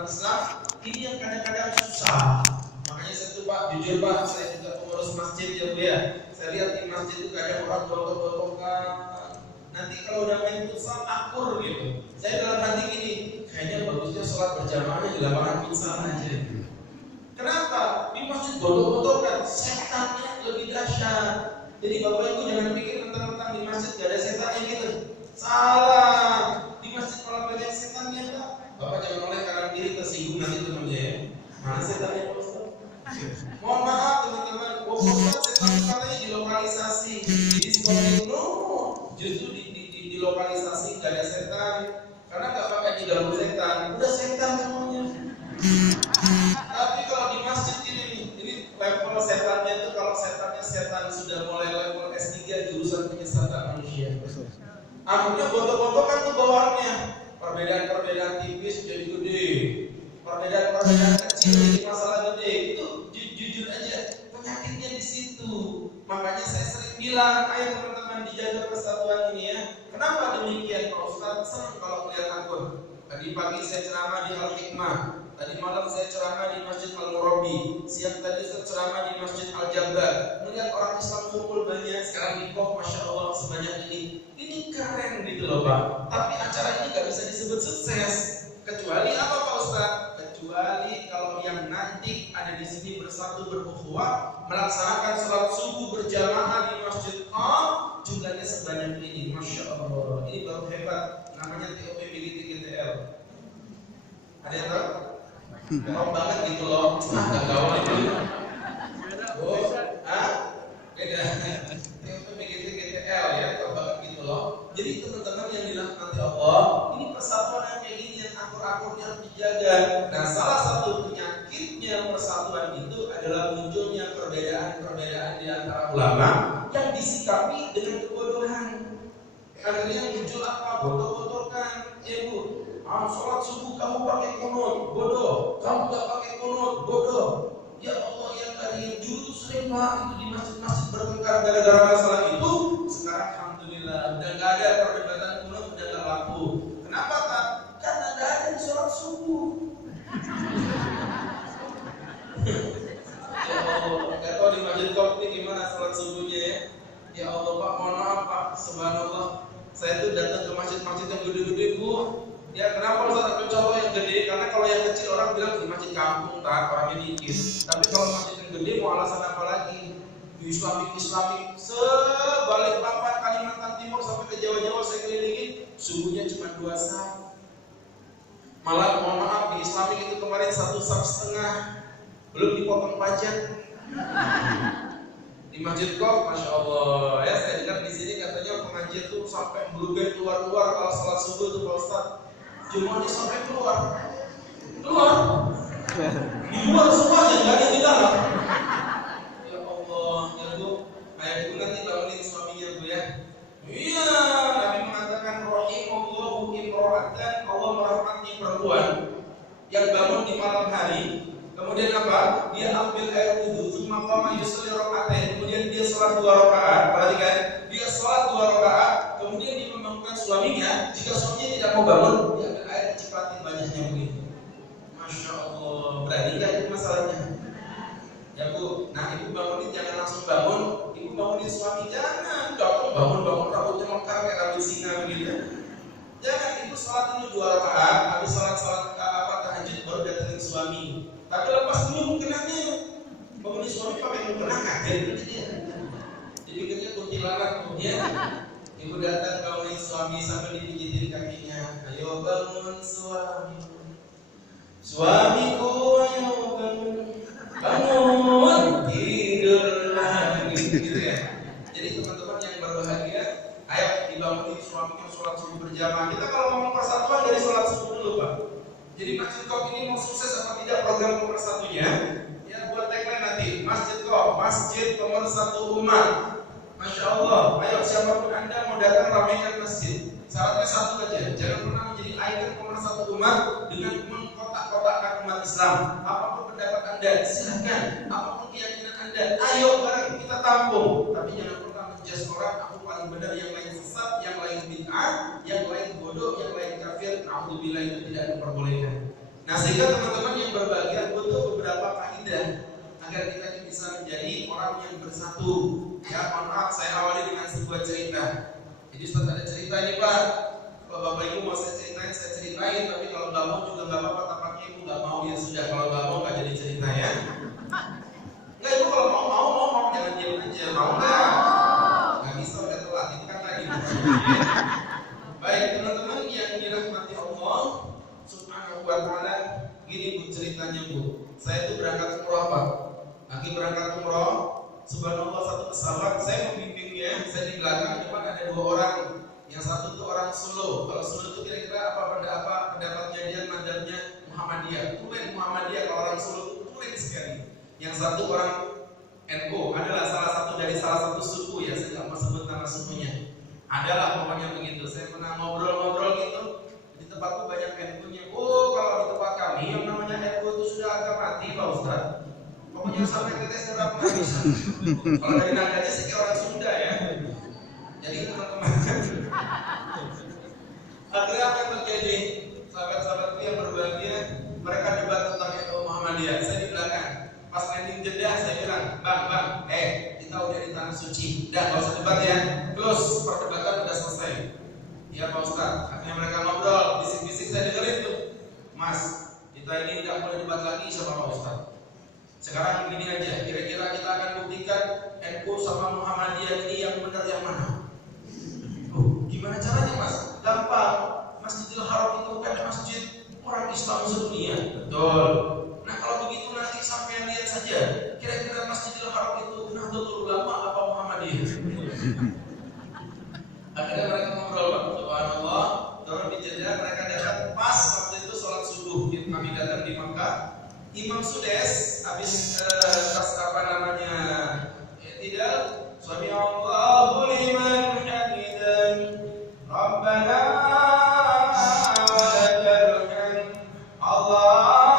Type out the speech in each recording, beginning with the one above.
umat Islam ini yang kadang-kadang susah. Makanya saya tuh Pak, jujur Pak, saya juga pengurus masjid ya Bu ya. Saya lihat di masjid itu kadang orang gontok-gontokan. Nanti kalau udah main futsal akur gitu. Saya dalam hati gini, kayaknya bagusnya sholat berjamaah di lapangan futsal aja. Kenapa? Di masjid gontok-gontokan, setannya lebih dahsyat. Jadi Bapak Ibu jangan pikir mentang-mentang di masjid gak ada setannya gitu. Salah. Di masjid malah banyak setannya Pak. Bapak jangan oleh kanan kiri tersinggung nanti teman-teman ya. Mana setannya Pak Ustaz? Mohon maaf teman-teman, setan katanya dilokalisasi. Jadi sekolah itu justru dilokalisasi gak ada setan. Karena gak pakai diganggu setan, udah setan semuanya. Tapi kalau di masjid ini level setannya itu kalau setannya setan sudah mulai level S3 jurusan penyesatan manusia. Akhirnya gontok-gontokan tuh bawaannya. Perbedaan-perbedaan tipis jadi gede. Perbedaan-perbedaan kecil jadi masalah gede. Itu jujur aja penyakitnya di situ. Makanya saya sering bilang, ayo teman-teman dijaga persatuan ini ya. Kenapa demikian Pak Ustaz? Senang kalau melihat akun. Tadi pagi saya ceramah di Al-Hikmah. Tadi malam saya ceramah di Masjid Al-Murabi. Siang tadi saya ceramah di Masjid Al-Jabar. Melihat orang Islam kumpul banyak. Sekarang di Kok, Masya Allah sebanyak ini. Ini keren gitu loh Pak. Tapi acara ini gak bisa disebut sukses. Kecuali apa Pak Ustaz? Kecuali kalau yang nanti ada di sini bersatu berukhuwah melaksanakan sholat subuh berjamaah di Masjid A, jumlahnya sebanyak ini. Masya Allah. Ini baru hebat. Namanya TOP GTL. Ada yang tahu? Gampang banget gitu loh, agak gaul itu. Oh, beda. TOP GTL ya, gampang banget gitu loh. Jadi teman-teman yang dirahmati Allah, ini persatuan yang kayak gini yang akur-akurnya harus dijaga. Nah, salah satu penyakitnya persatuan itu adalah munculnya perbedaan-perbedaan di antara ulama yang disikapi dengan kebodohan. Akhirnya muncul apa? Bodoh-bodohkan. Bu, sholat subuh kamu pakai kunut, bodoh. Kamu gak pakai kunut, bodoh. Ya Allah yang dari dulu sering Pak itu di masjid-masjid bertengkar gara-gara masalah itu. Sekarang alhamdulillah udah gak ada perdebatan kunut, udah gak laku. Kenapa tak? Karena gak ada di sholat subuh. Ya Allah, gak tahu di Masjid Kok ini gimana sholat subuhnya ya. Ya Allah Pak, mohon maaf Pak, subhanallah. Saya tuh datang ke masjid-masjid yang gede-gede Bu. Ya kenapa Ustaz ambil contoh yang gede? Karena kalau yang kecil orang bilang di masjid kampung tak, orangnya dikit. Tapi kalau masjid yang gede mau alasan apa lagi? Di Islamik sebalik papan Kalimantan Timur sampai ke Jawa-Jawa saya kelilingin, subuhnya cuma 2 saf. Malah mohon maaf di Islamik itu kemarin 1,5 saf, belum dipotong pajak. Di Masjid Kok, Masya Allah ya, saya dengar di sini katanya pengajian tuh sampai berubah keluar-keluar kalau sholat subuh tuh Pak Ustaz. Cuma sampai keluar di luar semuanya, nggak ada di dalam. Ya Allah, ya Bu, kayak Bu nanti bangunin suaminya Bu ya. Iya, Nabi mengatakan rahimahullahu imro'atan, Allah merahmati perempuan yang bangun di malam hari. Kemudian apa? Dia ambil air wudhu, cuma qama yusalli rakaatain. Kemudian dia sholat 2 rakaat. Perhatikan, dia sholat 2 rakaat. Kemudian dia membangunkan suaminya. Jika suaminya tidak mau bangun, dia ambil air dicipratin banyaknya begitu. Masya Allah, berani nggak itu masalahnya? Ya Bu, nah ibu bangunin jangan langsung bangun. Ibu bangunin suami jangan. Kalau bangun rambutnya mekar kayak rambut singa begitu. Jangan, ibu sholat dulu 2 rakaat. Habis sholat tahajud baru datangin suami. Tapi lepas dulu mukenanya, bangunin suami pakai mukena kaget gitu dia. Jadi kerja kuntilanak kemudian ibu datang bangunin suami sambil dipijitin kakinya. Ayo bangun suami, suamiku ayo bangun tidur lagi gitu ya. Jadi teman-teman yang berbahagia, ayo dibangunin suaminya sholat subuh berjamaah. Kita kalau ngomong persatuan dari sholat subuh dulu Pak. Jadi Masjid Kok ini mau sukses apa tidak program pemersatunya? Ya buat tagline nanti Masjid Kok, Masjid Pemersatu Umat. Masya Allah, ayo siapapun Anda mau datang ramaikan masjid. Syaratnya satu aja, jangan pernah menjadi ikon pemersatu umat dengan mengkotak-kotakkan umat Islam. Apapun pendapat Anda, silakan. Apapun keyakinan Anda, ayo bareng kita tampung. Tapi jangan pernah menjudge orang, aku paling benar, yang lain sesat, yang lain bid'ah, yang lain bodoh, yang lain kafir. Alhamdulillah itu tidak diperbolehkan. Nah, sehingga teman-teman yang berbahagia butuh beberapa kaidah agar kita bisa menjadi orang yang bersatu. Ya, mohon maaf saya awali dengan sebuah cerita. Jadi Ustaz ada cerita ini Pak. Kalau Bapak Ibu mau saya ceritain. Tapi kalau nggak mau juga nggak apa-apa. Tampaknya Ibu nggak mau ya sudah. Kalau nggak mau nggak jadi cerita ya. Nggak Ibu kalau mau jangan diam aja. Mau nggak? Nggak bisa udah telat. Itu kan tadi. Baik teman-teman yang dirahmati Allah Subhanahu wa Ta'ala, gini Bu ceritanya Bu. Saya itu berangkat umroh Pak. Lagi berangkat umroh, subhanallah satu pesawat saya membimbingnya, saya di belakang depan ada 2 orang. Yang satu itu orang Solo. Kalau Solo itu kira-kira pendapatnya dia madhabnya Muhammadiyah. Tulen Muhammadiyah kalau orang Solo itu tulen sekali. Yang satu orang NU adalah salah satu suku ya, saya nggak mau sebut nama sukunya. Adalah pokoknya begitu. Saya pernah ngobrol-ngobrol gitu. Di tempatku banyak NU-nya. Oh, kalau di tempat kami yang namanya NU itu sudah agak mati Pak Ustaz. Pokoknya sampai tetes darah nggak bisa. Kalau dari nadanya sih kayak orang Sunda ya. Jadi teman-teman, akhirnya apa yang terjadi? Sahabat-sahabatku yang berbahagia, mereka debat tentang NU Muhammadiyah. Saya di belakang. Pas landing Jeddah saya bilang, Bang, kita udah di tanah suci. Udah, nggak usah debat ya. Close, perdebatan udah selesai. Iya Pak Ustaz. Akhirnya mereka ngobrol, bisik-bisik saya dengerin tuh. Mas, kita ini tidak boleh debat lagi sama Pak Ustaz. Sekarang begini aja, kira-kira kita akan buktikan NU sama Muhammadiyah ini yang benar yang mana? Gimana caranya Mas? Gampang. Masjidil Haram itu kan masjid orang Islam sedunia. Betul. Nah kalau begitu nanti sampai lihat saja, kira-kira Masjidil Haram itu Nahdlatul Ulama apa Muhammadiyah? Akhirnya mereka ngobrol, subhanallah. Turun di Jeddah, mereka datang pas waktu itu sholat subuh. Kami datang di Makkah. Imam Sudes habis pas apa namanya tidak Sami Allahu liman hamidan Rabbana wa lakal hamd Allahu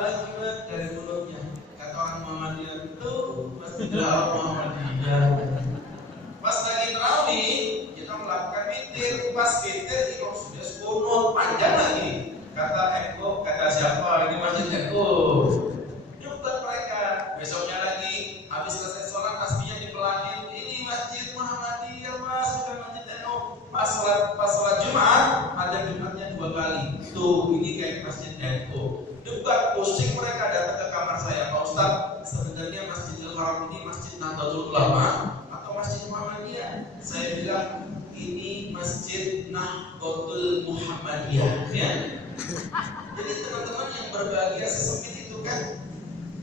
akbar dari mulutnya kata orang Muhammadiyah itu Masjidil Haram Muhammadiyah. Pas lagi tarawih kita melakukan witir, pas witir Imam Sudes kuno panjang lagi. Kata siapa ini masjid NU. Nyubat mereka. Besoknya lagi habis selesai sholat tasbihnya dipelanin. Ini masjid Muhammadiyah Mas, bukan masjid NU. Pas sholat Jumat ada Jumatnya 2 kali. Tuh ini kayak masjid NU. Debat pusing mereka datang ke kamar saya. Pak Ustaz, sebenarnya Masjidil Haram ini masjid Nahdlatul Ulama atau masjid Muhammadiyah? Saya bilang ini masjid Nahdlatul Muhammadiyah ya. Jadi teman-teman yang berbahagia sesempit itu kan.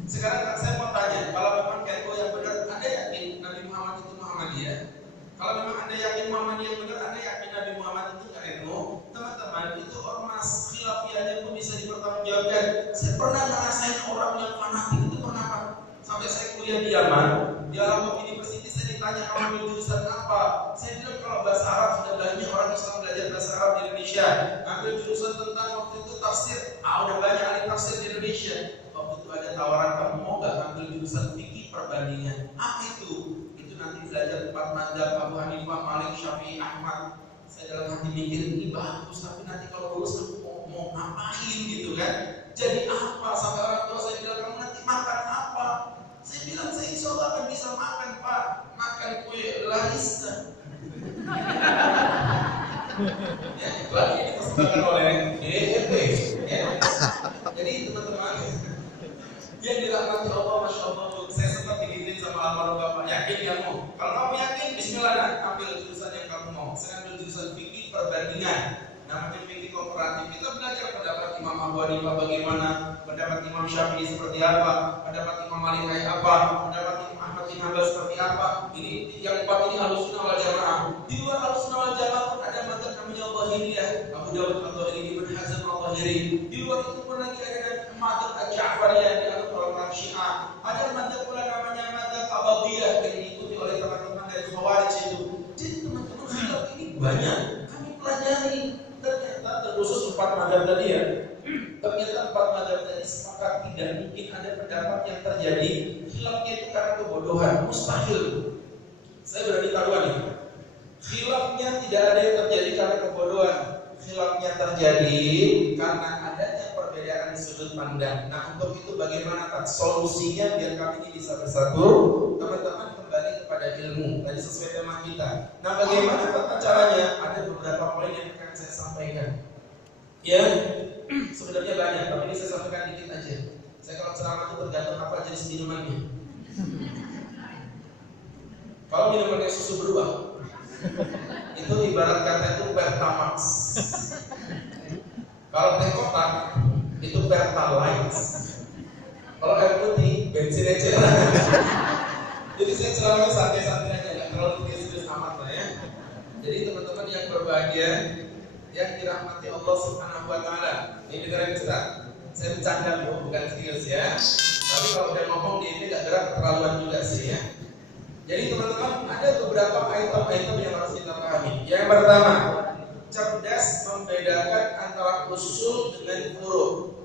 Sekarang saya mau tanya, kalau memang NU yang benar, Anda yakin Nabi Muhammad itu Muhammadiyah? Kalau memang Anda yakin Muhammadiyah benar, Anda yakin Nabi Muhammad itu nggak NU? Teman-teman, itu ormas khilafiyahnya pun bisa dipertanggungjawabkan. Saya pernah ngerasain orang yang fanatik itu pernah Pak. Sampai saya kuliah di Yaman, di Al-Azhar University saya ditanya kamu jurusan apa? Saya bilang kalau bahasa Arab sudah banyak orang Islam belajar bahasa Arab di Indonesia. Ambil jurusan tentang waktu itu tafsir. Udah banyak ahli tafsir di Indonesia. Waktu itu ada tawaran kamu mau nggak ambil jurusan fikih perbandingan? Apa itu? Itu nanti belajar 4 mazhab Abu Hanifah, Malik, Syafi'i, Ahmad. Saya dalam hati mikir ini bagus, tapi nanti kalau lulus aku mau ngapain gitu kan? Jadi apa? Sampai orang tua saya bilang kamu nanti makan apa? Saya bilang saya insya Allah akan bisa makan Pak. Makan kue larista. Ya itu lagi dipersembahkan oleh DEP ya. Jadi teman-teman yang dirahmati Allah, Masya Allah, saya sempat diginiin sama almarhum Bapak. Yakin kamu? Kalau kamu yakin, bismillah nak, ambil jurusan yang kamu mau. Saya ambil jurusan fikih perbandingan. Namanya fikih komparatif. Kita belajar pendapat Imam Abu Hanifah bagaimana, pendapat Imam Syafi'i seperti apa, pendapat Imam Malik kayak apa, pendapat Imam Ahmad bin Hanbal seperti apa. Ini yang 4 ini Ahlussunnah wal Jamaah. Di luar Ahlussunnah wal Jamaah pun ada mazhab namanya Zahiriyah, Abu Dawud Al-Zahiri, Ibnu Hazm Al-Zahiri. Di luar itu pun lagi ada mazhab Al-Ja'fariyah di orang Syiah. Ada mazhab pula namanya mazhab Abadiyah yang diikuti oleh teman-teman dari Khawarij itu. Jadi teman-teman khilaf ini banyak. Kami pelajari. Ternyata terkhusus 4 mazhab tadi ya. Ternyata 4 mazhab tadi sepakat tidak mungkin ada pendapat yang terjadi khilafnya itu karena kebodohan, mustahil. Saya berani taruhan nih. Khilafnya tidak ada yang terjadi karena kebodohan. Khilafnya terjadi karena ada sudut pandang. Nah, untuk itu bagaimana Pak solusinya biar kami ini bisa bersatu? Teman-teman kembali kepada ilmu. Tadi sesuai tema kita. Nah, bagaimana tata caranya? Ada beberapa poin yang akan saya sampaikan. Ya, sebenarnya banyak, tapi ini saya sampaikan dikit aja. Saya kalau ceramah itu tergantung apa jenis minumannya. Kalau minumannya susu beruang, itu ibarat kata itu Pertamax. Kalau teh kotak itu Pertalite. Kalau air putih bensin aja. Jadi saya ceramahnya santai-santai aja, nggak terlalu serius amat lah ya. Jadi teman-teman yang berbahagia, yang dirahmati Allah Subhanahu Wa Taala, ini dengerin cerita. Saya bercanda bukan serius ya. Tapi kalau udah ngomong di ini nggak gerak keterlaluan juga sih ya. Jadi teman-teman ada beberapa item-item yang harus kita pahami. Yang pertama, cerdas membedakan antara usul dengan furu'.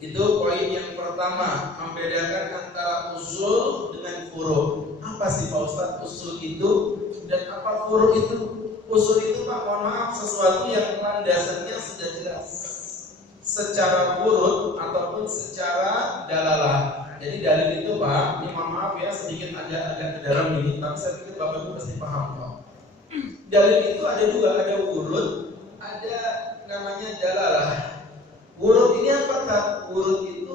Itu poin yang pertama, membedakan antara usul dengan furu'. Apa sih Pak Ustadz usul itu dan apa furu' itu? Usul itu Pak, mohon maaf, sesuatu yang landasannya sudah jelas secara urut ataupun secara dalalah. Jadi dalil itu Pak, ini mohon maaf ya sedikit agak ke dalam ini, tapi saya pikir Bapak Ibu pasti paham Pak. Dalil itu ada dua, ada urut, ada namanya dalalah. Urut ini apa Kak? Urut itu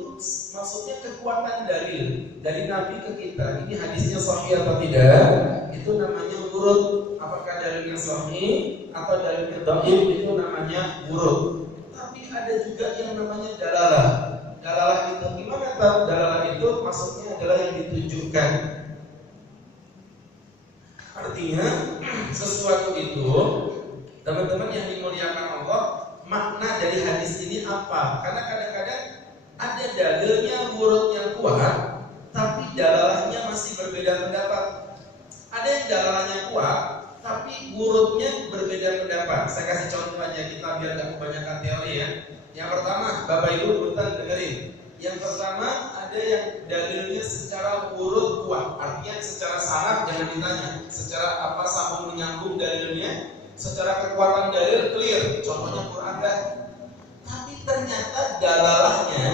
maksudnya kekuatan dalil dari Nabi ke kita. Ini hadisnya sahih atau tidak? Itu namanya urut. Apakah dalilnya sahih atau dalilnya dhaif? Itu namanya urut. Tapi ada juga yang namanya dalalah. Dalalah itu gimana Kak? Dalalah itu maksudnya adalah yang ditunjukkan. Artinya sesuatu itu, teman-teman yang dimuliakan Allah, makna dari hadis ini apa? Karena kadang-kadang ada dalilnya urutnya kuat, tapi dalalahnya masih berbeda pendapat. Ada yang dalalahnya kuat, tapi urutnya berbeda pendapat. Saya kasih contoh aja kita biar nggak kebanyakan teori ya. Yang pertama, Bapak Ibu punten dengerin. Yang pertama ada yang dalilnya secara urut kuat, artinya secara sanad jangan ditanya, secara apa sambung menyambung dalilnya, secara kekuatan dalil clear. Contohnya Quran dah. Tapi ternyata dalalahnya,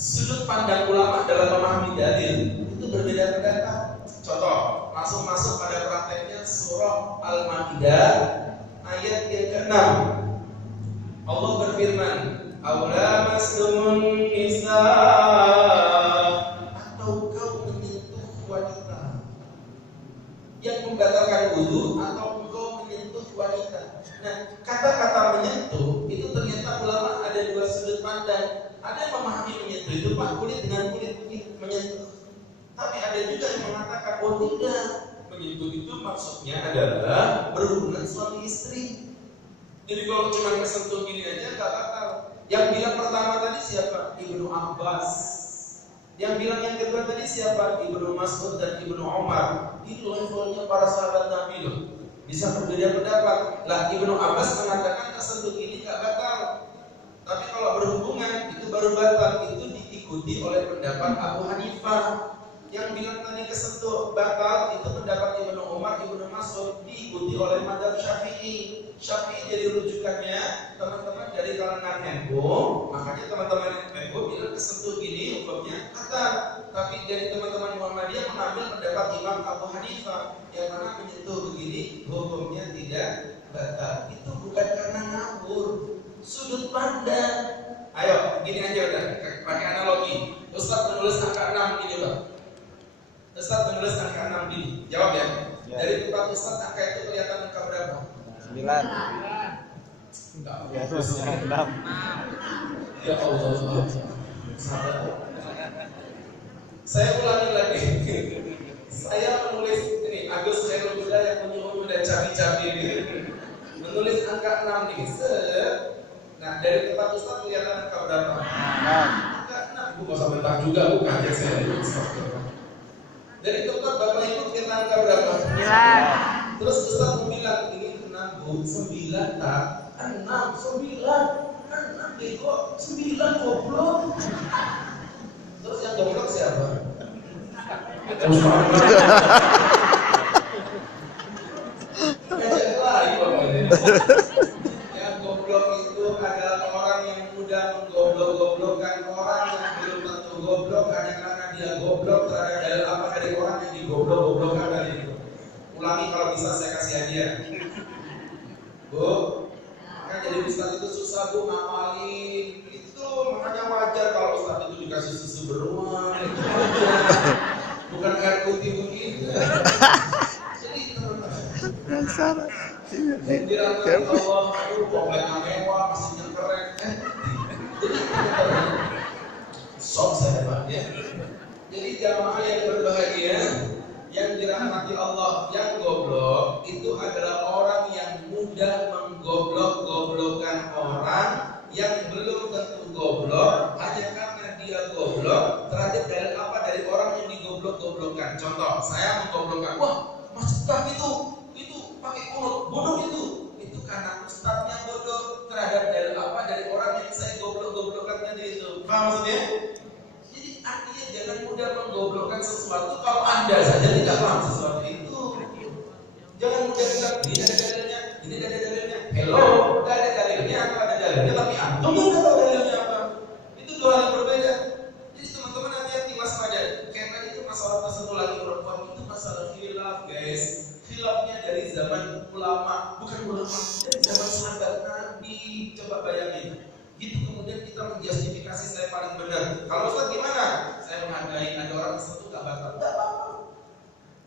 sudut pandang ulama dalam memahami dalil itu berbeda pendapat. Contoh, langsung masuk pada prakteknya surah Al-Maidah ayat yang ke-6. Allah berfirman, "Aula masdumun nisa," atau kau menyentuh wanita yang membatalkan wudu atau engkau menyentuh wanita. Nah, kata-kata menyentuh itu ternyata ulama ada dua sudut pandang. Ada yang memahami menyentuh itu Pak, kulit dengan kulit menyentuh. Tapi ada juga yang mengatakan, oh tidak, menyentuh itu maksudnya adalah berhubungan suami istri. Jadi kalau cuma kesentuh gini aja nggak batal. Yang bilang pertama tadi siapa? Ibnu Abbas. Yang bilang yang kedua tadi siapa? Ibnu Mas'ud dan Ibnu Umar. Itu levelnya para sahabat Nabi loh. Bisa berbeda pendapat. Lah Ibnu Abbas mengatakan kesentuh gini nggak batal. Tapi kalau berhubungan itu baru batal. Itu diikuti oleh pendapat Abu Hanifah. Yang bilang tadi kesentuh batal itu pendapat Ibnu Umar, Ibnu Mas'ud, diikuti oleh mazhab Syafi'i. Syafi'i jadi rujukannya teman-teman dari kalangan NU. Makanya teman-teman NU bilang kesentuh gini hukumnya batal. Tapi dari teman-teman Muhammadiyah mengambil pendapat Imam Abu Hanifah yang mana menyentuh begini hukumnya tidak batal. Itu bukan karena ngawur, sudut pandang. Ayo, gini aja udah, pakai analogi. Ustaz menulis angka 6 gini Pak. Ustaz menulis angka 6 gini. Jawab ya. Dari tempat Ustaz angka itu kelihatan angka berapa? 9. Enggak. Ya, 6. Ya Allah. Saya ulangi lagi. Saya menulis ini Agus Khairul Huda yang menyuruh dan cabi-cabi ini. Menulis angka 6 nih. Nah, dari tempat Ustaz kelihatan angka berapa? 6. Angka 6. Bu, enggak usah bentak juga, Bu. Kaget saya. Dari tempat Bapak Ibu kelihatan angka berapa? 9. Terus Ustaz bilang ini 6 Bu, 9 tak? 6, 9 bego, 9 goblok. Terus yang goblok siapa? Ngajak lagi pokoknya. Yang goblok itu adalah orang yang mudah menggoblok-goblokkan goblok terhadap dalil apa dari orang yang digoblok-goblokkan tadi itu. Ulangi kalau bisa, saya kasih hadiah. Bu, makanya jadi ustaz itu susah bu, ngamalin itu, makanya wajar kalau ustaz itu dikasih susu beruang, itu wajar. Bukan air putih begitu. Jadi teman-teman, dirangkai Allah, aduh kompleknya mewah, mesinnya keren. Jadi sok saya Pak ya. Jadi jamaah yang berbahagia, yang dirahmati Allah, yang goblok itu adalah orang yang mudah menggoblok-goblokkan orang yang belum tentu goblok hanya karena dia goblok terhadap dalil apa dari orang yang digoblok-goblokkan. Contoh, saya menggoblokkan, wah Mas Ustaz itu pakai kunut, bodoh itu karena ustaznya bodoh terhadap dalil apa dari orang yang saya goblok-goblokkan tadi itu. Paham maksudnya? Jadi artinya jangan mudah menggoblokkan sesuatu kalau Anda saja tidak paham sesuatu itu. Jangan mudah bilang ini ada dalilnya, ini ada dalilnya. Hello, tidak ada dalilnya atau ada dalilnya tapi antum tidak tahu dalilnya apa. Itu dua hal yang berbeda. Jadi teman-teman hati-hati waspada. Kayak tadi itu masalah tersentuh lagi perempuan itu masalah khilaf guys. Khilafnya dari zaman ulama, bukan ulama, dari zaman sahabat Nabi. Coba bayangin. Gitu kemudian kita menjustifikasi saya paling benar. Kalau Ustaz gimana? Saya menghargai ada orang tertentu gak batal. Tidak apa-apa.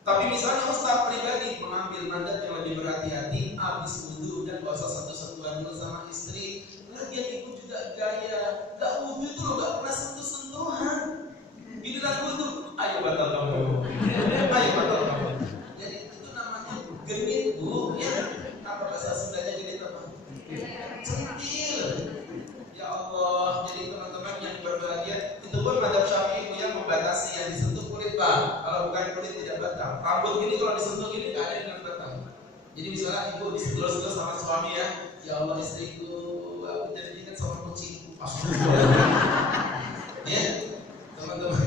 Tapi misalnya Ustaz pribadi mengambil mandat yang lebih berhati-hati, habis wudu dan gak usah satu sentuhan dulu sama istri. Lagian ibu juga gaya, gak wudu itu loh, gak pernah sentuh-sentuhan. Giliran wudu, ayo batal kamu. Ayo batal kamu. Jadi itu namanya genit bu, ya. Apa bahasa Sundanya genit apa? Centil. Ya Allah, jadi teman-teman yang berbahagia, itu pun madzhab Syafi'i yang membatasi yang disentuh kulit Pak. Kalau bukan kulit tidak batal. Rambut gini kalau disentuh gini nggak ada yang batal. Jadi misalnya ibu disentuh-sentuh sama suami ya Allah istriku, aku jadi kan sama kucingku. Ya, teman-teman.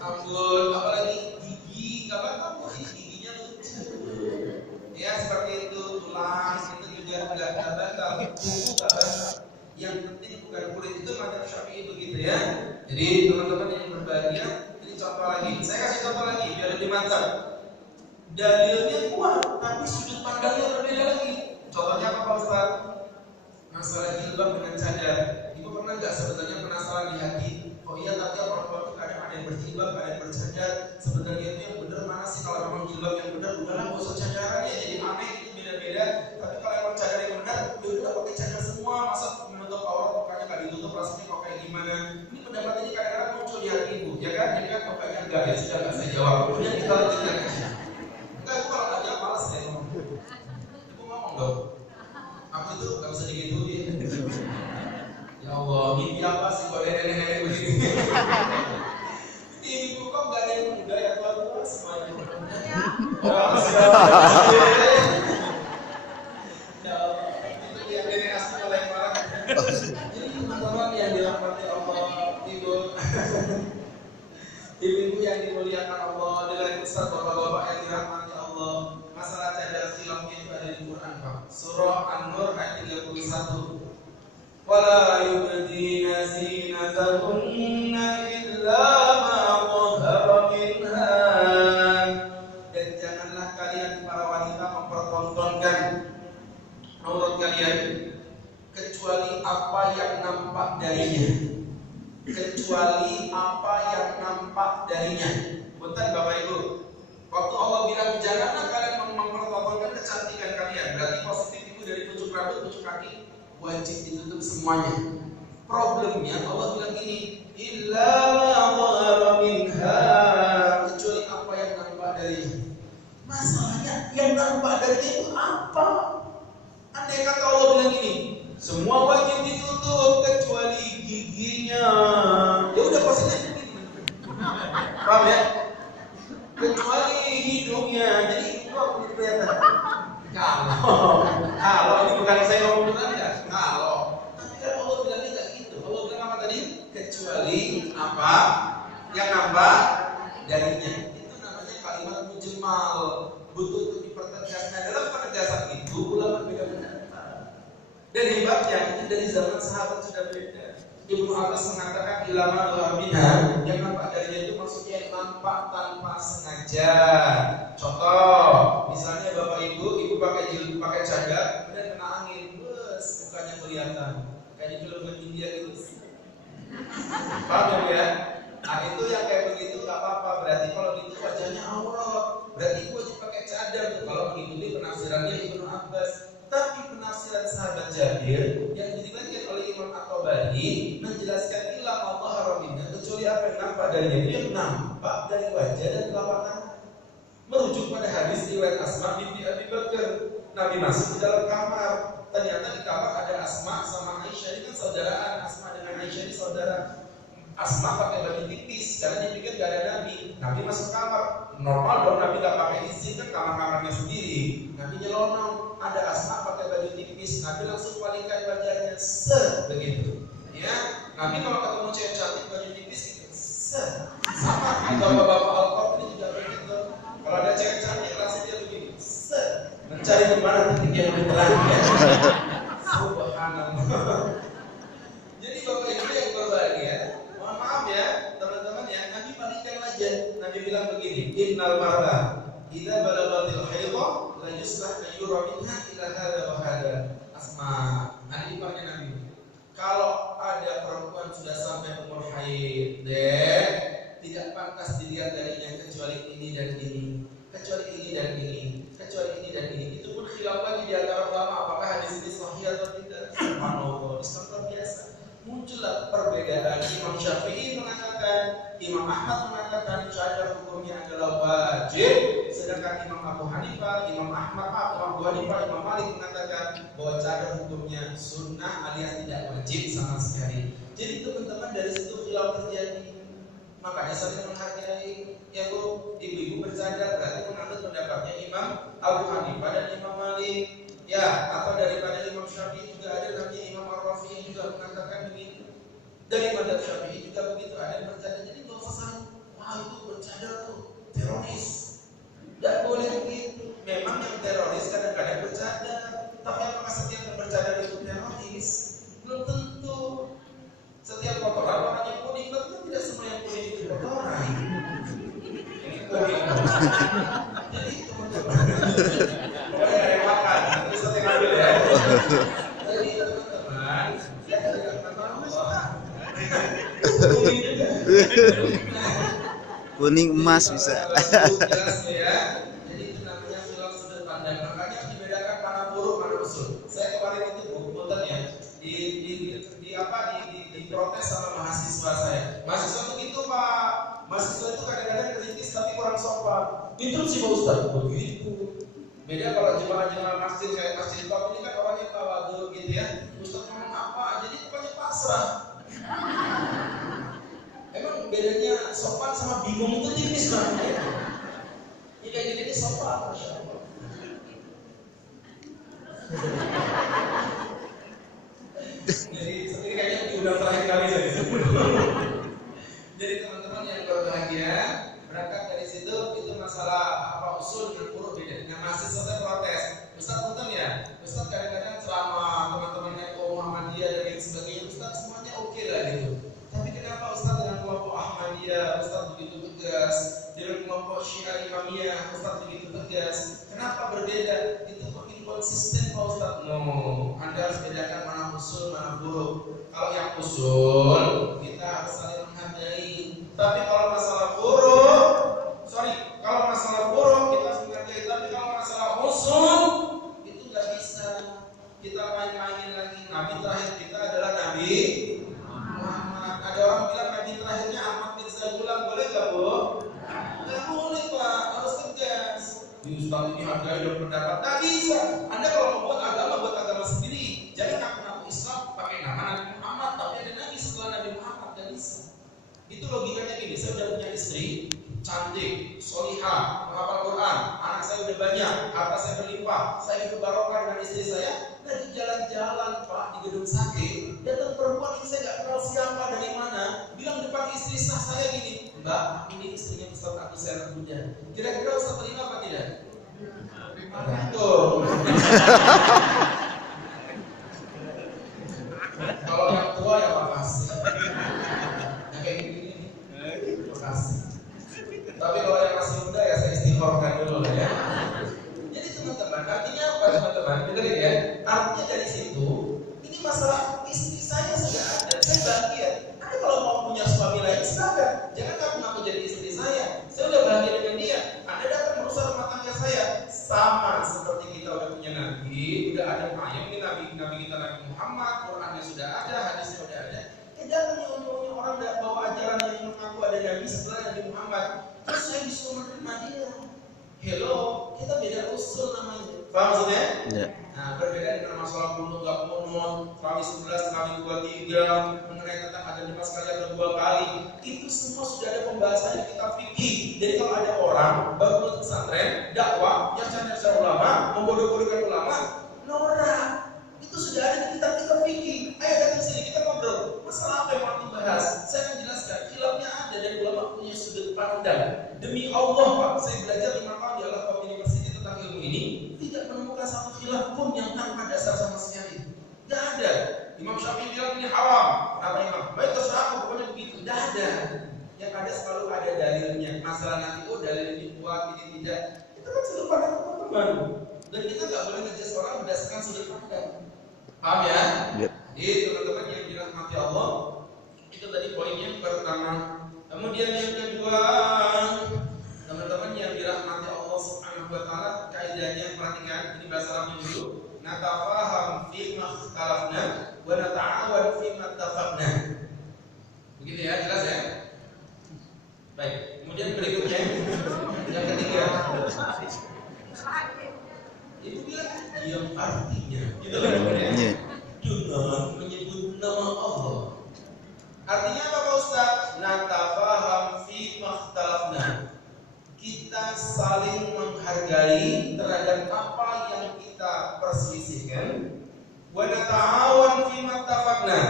Rambut, apalagi gigi, nggak batal kok, giginya lucu. Ya seperti itu, tulang itu juga nggak batal, kuku nggak batal. Yang penting bukan kulit, itu madzhab Syafi'i begitu ya. Jadi teman-teman yang berbahagia, ini contoh lagi. Saya kasih contoh lagi biar lebih mantap. Dalilnya kuat, tapi sudut pandangnya berbeda lagi. Contohnya apa Pak Ustaz? Masalah jilbab dengan cadar. Ibu pernah nggak sebetulnya penasaran di hati? Oh iya nanti perempuan itu kadang ada yang berjilbab, ada yang bercadar. Sebenarnya itu yang benar mana sih? Kalau memang jilbab yang benar, udahlah nggak usah cadaran ya. Jadi aneh itu beda-beda. Tapi kalau emang cadar yang benar, ya udah pakai cadar semua. Masa menutup aurat mukanya nggak ditutup, rasanya kok kayak gimana? Ini pendapat ini kadang-kadang muncul di hati ibu, ya kan? Jadi kan pokoknya enggak ya sudah nggak saya jawab. Kemudian kita lanjutkan. Enggak, aku kalau nggak jawab malas saya ngomong. Ibu ngomong dong. Aku itu nggak bisa digituin. Ya Allah, mimpi apa sih kok nenek-nenek begini? Ibu kok nggak ada yang muda ya tua-tua semuanya. Oh, masih ada. Ya Allah, itu yang nenek asli oleh marah. Jadi teman-teman yang dirahmati Allah, ibu-ibu yang dimuliakan Allah, dengan ustaz bapak-bapak yang dirahmati Allah, masalah cadar khilafnya itu ada di Quran Pak. Surah An-Nur ayat 31. Wala yubdina zinatahunna illa ma dhahara minha. Dan janganlah kalian para wanita mempertontonkan aurat kalian kecuali apa yang nampak darinya. Kecuali apa yang nampak darinya. Bentar Bapak Ibu. Waktu Allah bilang janganlah kalian mempertontonkan kecantikan kalian, berarti positif itu dari pucuk rambut, pucuk kaki wajib ditutup semuanya. Problemnya Allah bilang gini, illa ma dhahara minha, kecuali apa yang nampak darinya. Masalahnya yang nampak darinya itu apa? Andai kata Allah bilang gini, semua wajib ditutup kecuali giginya, ya udah positif begini. Paham ya? Kecuali hidungnya, jadi itu aku kelihatan. Kalau ini bukan saya ngomong Anda, kalau tapi kan Allah bilangnya nggak gitu. Allah bilang apa tadi? Kecuali apa yang nampak darinya. Itu namanya kalimat mujmal, butuh untuk dipertegas. Nah dalam penegasan itu ulama beda pendapat. Dan hebatnya itu dari zaman sahabat sudah beda. Ibnu Abbas mengatakan ilama minha, yang nampak darinya itu maksudnya nampak tanpa sengaja. Contoh, misalnya bapak ibu pakai cadar, kemudian kena angin, mukanya kelihatan. Kayak di film India gitu. Paham ya? Nah itu yang kayak begitu nggak apa-apa. Berarti kalau gitu wajahnya aurat. Berarti wajib pakai cadar tuh kalau mengikuti penafsirannya Ibnu Abbas. Tapi penafsiran sahabat Jabir yang diriwayatkan oleh Imam At-Tabari menjelaskan ilam Allah haramina, kecuali apa yang nampak darinya itu yang nampak dari wajah dan telapak tangan. Merujuk pada hadis riwayat Asma binti Abi Bakar. Nabi masuk di dalam kamar. Ternyata di kamar ada Asma sama Aisyah. Ini kan saudaraan. Asma dengan Aisyah ini saudara. Asma pakai baju tipis karena dia pikir gak ada Nabi. Nabi masuk kamar. Normal dong Nabi gak pakai izin, kan kamar-kamarnya sendiri. Nabi nyelonong. Ada Asma pakai baju tipis. Nabi langsung palingkan wajahnya begitu. Ya, Nabi kalau ketemu cewek cantik baju tipis gitu, sama. Atau bapak-bapak Al-Qaf ini juga begitu. Kalau ada cewek cantik langsung dia begini, mencari di mana titik yang lebih terang. Ya. Subhanallah. Jadi bapak ibu yang berbahagia, mohon maaf ya teman-teman ya, Nabi palingkan wajah. Nabi bilang begini, innal mar'a idza balaghatil haidha la yusbah an yura minha ila hadha wa hadha. Asma. Nabi pakai Nabi. Kalau ada perempuan sudah sampai umur haid, tidak pantas dilihat darinya kecuali ini dan ini, kecuali ini dan ini, kecuali ini dan ini. Itu pun khilaf lagi di antara ulama apakah hadis ini sahih atau tidak. Subhanallah, Islam luar biasa. Muncullah perbedaan. Imam Syafi'i mengatakan, Imam Ahmad mengatakan cadar hukumnya adalah wajib, sedangkan Imam Abu Hanifah, Imam Abu Hanifah, Imam Malik mengatakan bahwa cadar hukumnya sunnah alias tidak wajib sama sekali. Jadi teman-teman dari situ khilaf terjadi. Makanya saling menghargai. Ya bu, ibu-ibu bercadar berarti menganut pendapatnya Imam Abu Hanifah dan Imam Malik. Ya, atau daripada Imam Syafi'i juga ada namanya Imam Ar-Rafi'i juga mengatakan begitu. Daripada Syafi'i juga begitu, ada yang bercadar. Jadi nggak usah saling, wah itu bercadar tuh teroris. Tidak boleh begitu. Memang yang teroris kadang-kadang bercadar, tapi apakah setiap yang bercadar itu teroris? Belum tentu. Setiap kotoran warnanya kuning, tapi tidak semua yang kuning itu kotoran. Ini kuning. Jadi teman-teman, pokoknya ada yang makan, terus nanti ngambil ya. Jadi teman-teman, saya tidak kenal Allah. Kuning juga. Kuning emas bisa. Jelas ya. Jadi itu namanya khilaf sudut pandang. Makanya harus dibedakan mana buruk mana usul. Saya kemarin itu punten ya diprotes sama mahasiswa saya. Mahasiswa itu gitu Pak. Mahasiswa itu kadang-kadang kritis tapi kurang sopan. Itu sih Pak Ustaz. Begitu. Beda kalau jemaah-jemaah masjid kayak masjid Top ini kan orangnya tawadhu gitu ya. Ustaz ngomong apa? Jadi pokoknya pasrah. Emang bedanya sopan sama bingung itu tipis banget ya. Ini kayak gini sopan, Masya Allah. Jadi ini kayaknya udah terakhir kali saya disebut. Jadi teman-teman yang berbahagia, berangkat dari situ itu masalah apa usul dan furu beda. Nah mahasiswa saya protes, Ustaz punten ya, Ustaz kadang-kadang ceramah teman-teman yang Muhammadiyah dan lain sebagainya, Ustaz semuanya oke lah gitu. Tapi kenapa Ustaz dengan kelompok Ahmadiyah, Ustaz begitu tegas, dengan kelompok Syiah Imamiyah, Ustaz begitu tegas? Kenapa berbeda? Itu makin konsisten Pak Ustaz. No, Anda harus bedakan mana usul, mana furu. Kalau yang usul kita harus saling menghargai. Tapi kalau masalah furu, kalau masalah furu kita harus menghargai. Tapi kalau masalah usul itu nggak bisa. Kita main-mainin lagi. Nabi terakhir kita adalah Nabi Muhammad. Ada orang bilang Nabi terakhirnya Ahmad bin Sayyulam, boleh nggak Bu? Nggak boleh Pak, harus tegas. Di Ustaz ini hargai dan pendapat. Nggak bisa. Anda kalau membuat agama buat agama sendiri. Jadi ngaku-ngaku Islam pakai nama Nabi Muhammad, tapi ada Nabi setelah Nabi Muhammad, nggak bisa. Itu logikanya gini. Saya udah punya istri cantik, solihah, menghafal Quran, anak saya udah banyak, harta saya berlimpah, saya hidup barokah dengan istri saya. Dari jalan-jalan Pak di gedung sate, datang perempuan yang saya nggak kenal siapa dari mana, bilang depan istri sah saya gini, Mbak, ini istrinya Ustaz Agus Serap Hujan. Kira-kira Ustaz terima apa tidak? Tuh. Kalau yang tua ya makasih. Tapi kalau yang masih muda ya saya istiqomahkan dulu lah ya. Jadi teman-teman, artinya apa teman-teman? Dengerin ya. Artinya dari situ, ini masalah istri saya sudah ada, saya bahagia. Anda kalau mau punya suami lain silakan. Jangan ngaku-ngaku jadi istri saya. Saya udah bahagia dengan dia. Anda datang merusak rumah tangga saya. Sama seperti kita udah punya nabi, udah ada ayam nih nabi kita Nabi Muhammad, Qurannya sudah ada, hadisnya sudah ada. Jangan nyonya orang bawa ajaran yang mengaku ada nabi setelah Nabi Muhammad. Terus saya disuruh menerima dia. Hello, kita beda usul namanya. Paham maksudnya? Ya. Nah, berbeda dengan masalah kunut, gak kunut, terawih 11, terawih 23, mengenai tentang ada 5 sekali atau 2 kali. Itu semua sudah ada pembahasannya kita fikih. Jadi kalau ada orang baru lulus pesantren, dakwah, nyarca ulama, membodoh-bodohkan ulama, norak. Itu sudah ada di kitab-kitab fikih. Ayo datang sini kita ngobrol. Masalah apa yang mau dibahas? Saya akan jelaskan. Khilafnya ada dan ulama punya sudut pandang. Demi Allah Pak, saya belajar 5 tahun di Al-Azhar University tentang ilmu ini, tidak menemukan satu khilaf pun yang tanpa dasar sama sekali. Tidak ada. Imam Syafi'i bilang ini haram. Kenapa Imam? Baik terserah aku, pokoknya begitu. Tidak ada. Yang ada selalu ada dalilnya. Masalah nanti dalil ini kuat, ini tidak. Itu kan sudut pandang teman-teman. Dan kita nggak boleh ngejudge orang berdasarkan sudut pandang. Paham ya? Yep. Jadi teman-teman yang dirahmati Allah, itu tadi poin yang pertama. Kemudian yang kedua, teman-teman yang dirahmati Allah Subhanahu wa taala, kaidahnya perhatikan, ini bahasa Arabnya dulu. Natafaham fi ma ikhtalafna wa nata'awan fi ma ittafaqna. Begitu ya, jelas ya? Baik, kemudian berikutnya yang ketiga. Itu bilang yang artinya gitu loh ya. Dengan menyebut nama Allah. Artinya apa Pak Ustaz? Natafaham fi makhtalafna. Kita saling menghargai terhadap apa yang kita perselisihkan. Wa nata'awan fi mattafaqna.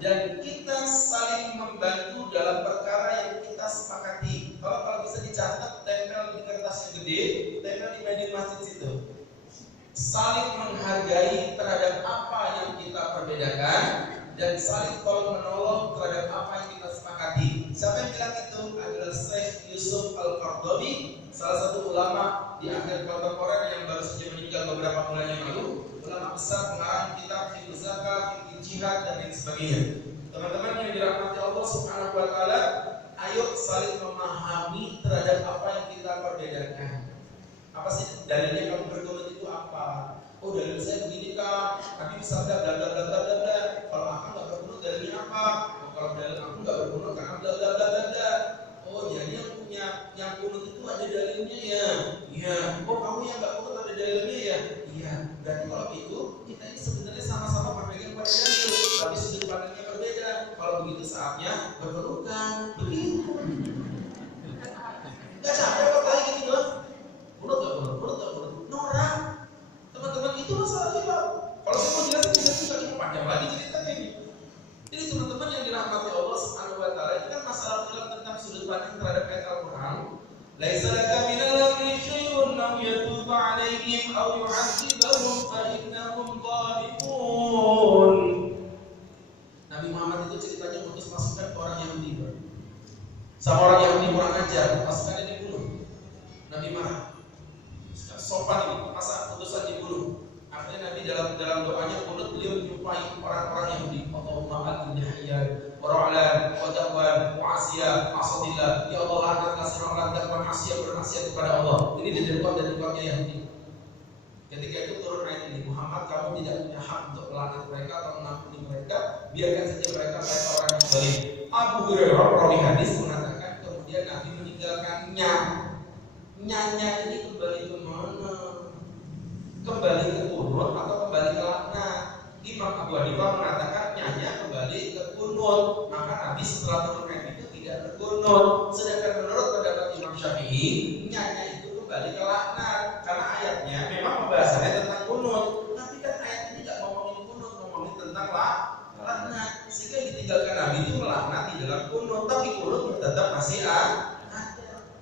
Dan kita saling membantu dalam perkara yang kita sepakati. Kalau bisa dicatat, tempel di kertas yang gede, tempel di masjid situ. Saling menghargai terhadap apa yang kita perbedakan dan saling tolong menolong terhadap apa yang kita sepakati. Siapa yang bilang itu? Adalah Syekh Yusuf Al-Qaradawi, salah satu ulama di akhir kontemporer yang baru saja meninggal beberapa bulan yang lalu. Ulama besar pengarang kitab Fiqh Zakat, Fiqh Jihad dan lain sebagainya. Teman-teman yang dirahmati Allah Subhanahu wa taala, ayo saling memahami terhadap apa yang kita perbedakan. Apa sih dalilnya kamu berkunut itu apa? Oh dalil saya begini Kak, Nabi bersabda bla bla bla bla bla bla. Kalau aku nggak berkunut dalilnya apa? Oh, kalau dalil aku nggak berkunut karena bla bla bla bla bla. Oh jadi yang kunut itu ada dalilnya ya? Iya. Oh kamu yang nggak kunut ada dalilnya ya? Iya. Berarti kalau itu kita ini sebenarnya sama-sama berpegang pada dalil, tapi sudut pandangnya berbeda. Kalau begitu saatnya berpelukan. Begitu. Gak capek kok kayak gitu doang. Menurut gak menurut? Norak. Teman-teman itu masalah kita. Kalau saya mau jelasin bisa juga cuma panjang lagi ceritanya ini. Jadi teman-teman yang dirahmati Allah Subhanahu wa taala, itu kan masalah khilaf tentang sudut pandang terhadap ayat Al-Qur'an. Laisa laka minal amri syai'un aw yatuba 'alaihim aw yu'adzibahum fa innahum zalimun. Nabi Muhammad itu ceritanya utus pasukan ke orang Yahudi. Sama orang Yahudi kurang ajar, pasukannya dibunuh. Nabi marah. Sopan ini, masa putusan dibunuh. Akhirnya Nabi dalam doanya kunut beliau menjumpai orang-orang Yahudi. Allahumma atin yahya wa ra'lan wa da'wan wa asiyah asadillah. Ya Allah laknatlah seorang da'wan asiyah bermaksiat kepada Allah. Ini didengkot dari keluarga Yahudi. Ketika itu turun ayat ini, Muhammad kamu tidak punya hak untuk melaknat mereka atau mengampuni mereka. Biarkan saja mereka orang yang zalim. Abu Hurairah perawi hadis mengatakan kemudian Nabi meninggalkannya. Nyanya ini kembali ke mana? Kembali ke kunut atau kembali ke laknat? Imam Abu Hanifah mengatakan nyanya kembali ke kunut. Maka Nabi setelah turun ayat itu tidak berkunut. Sedangkan menurut pendapat Imam Syafi'i, nyanya itu kembali ke laknat. Karena ayatnya memang pembahasannya tentang kunut, tapi kan ayat ini tidak ngomongin kunut, ngomongin tentang laknat. Sehingga ditinggalkan Nabi itu melaknat di dalam kunut, tapi kunut tetap masih ada.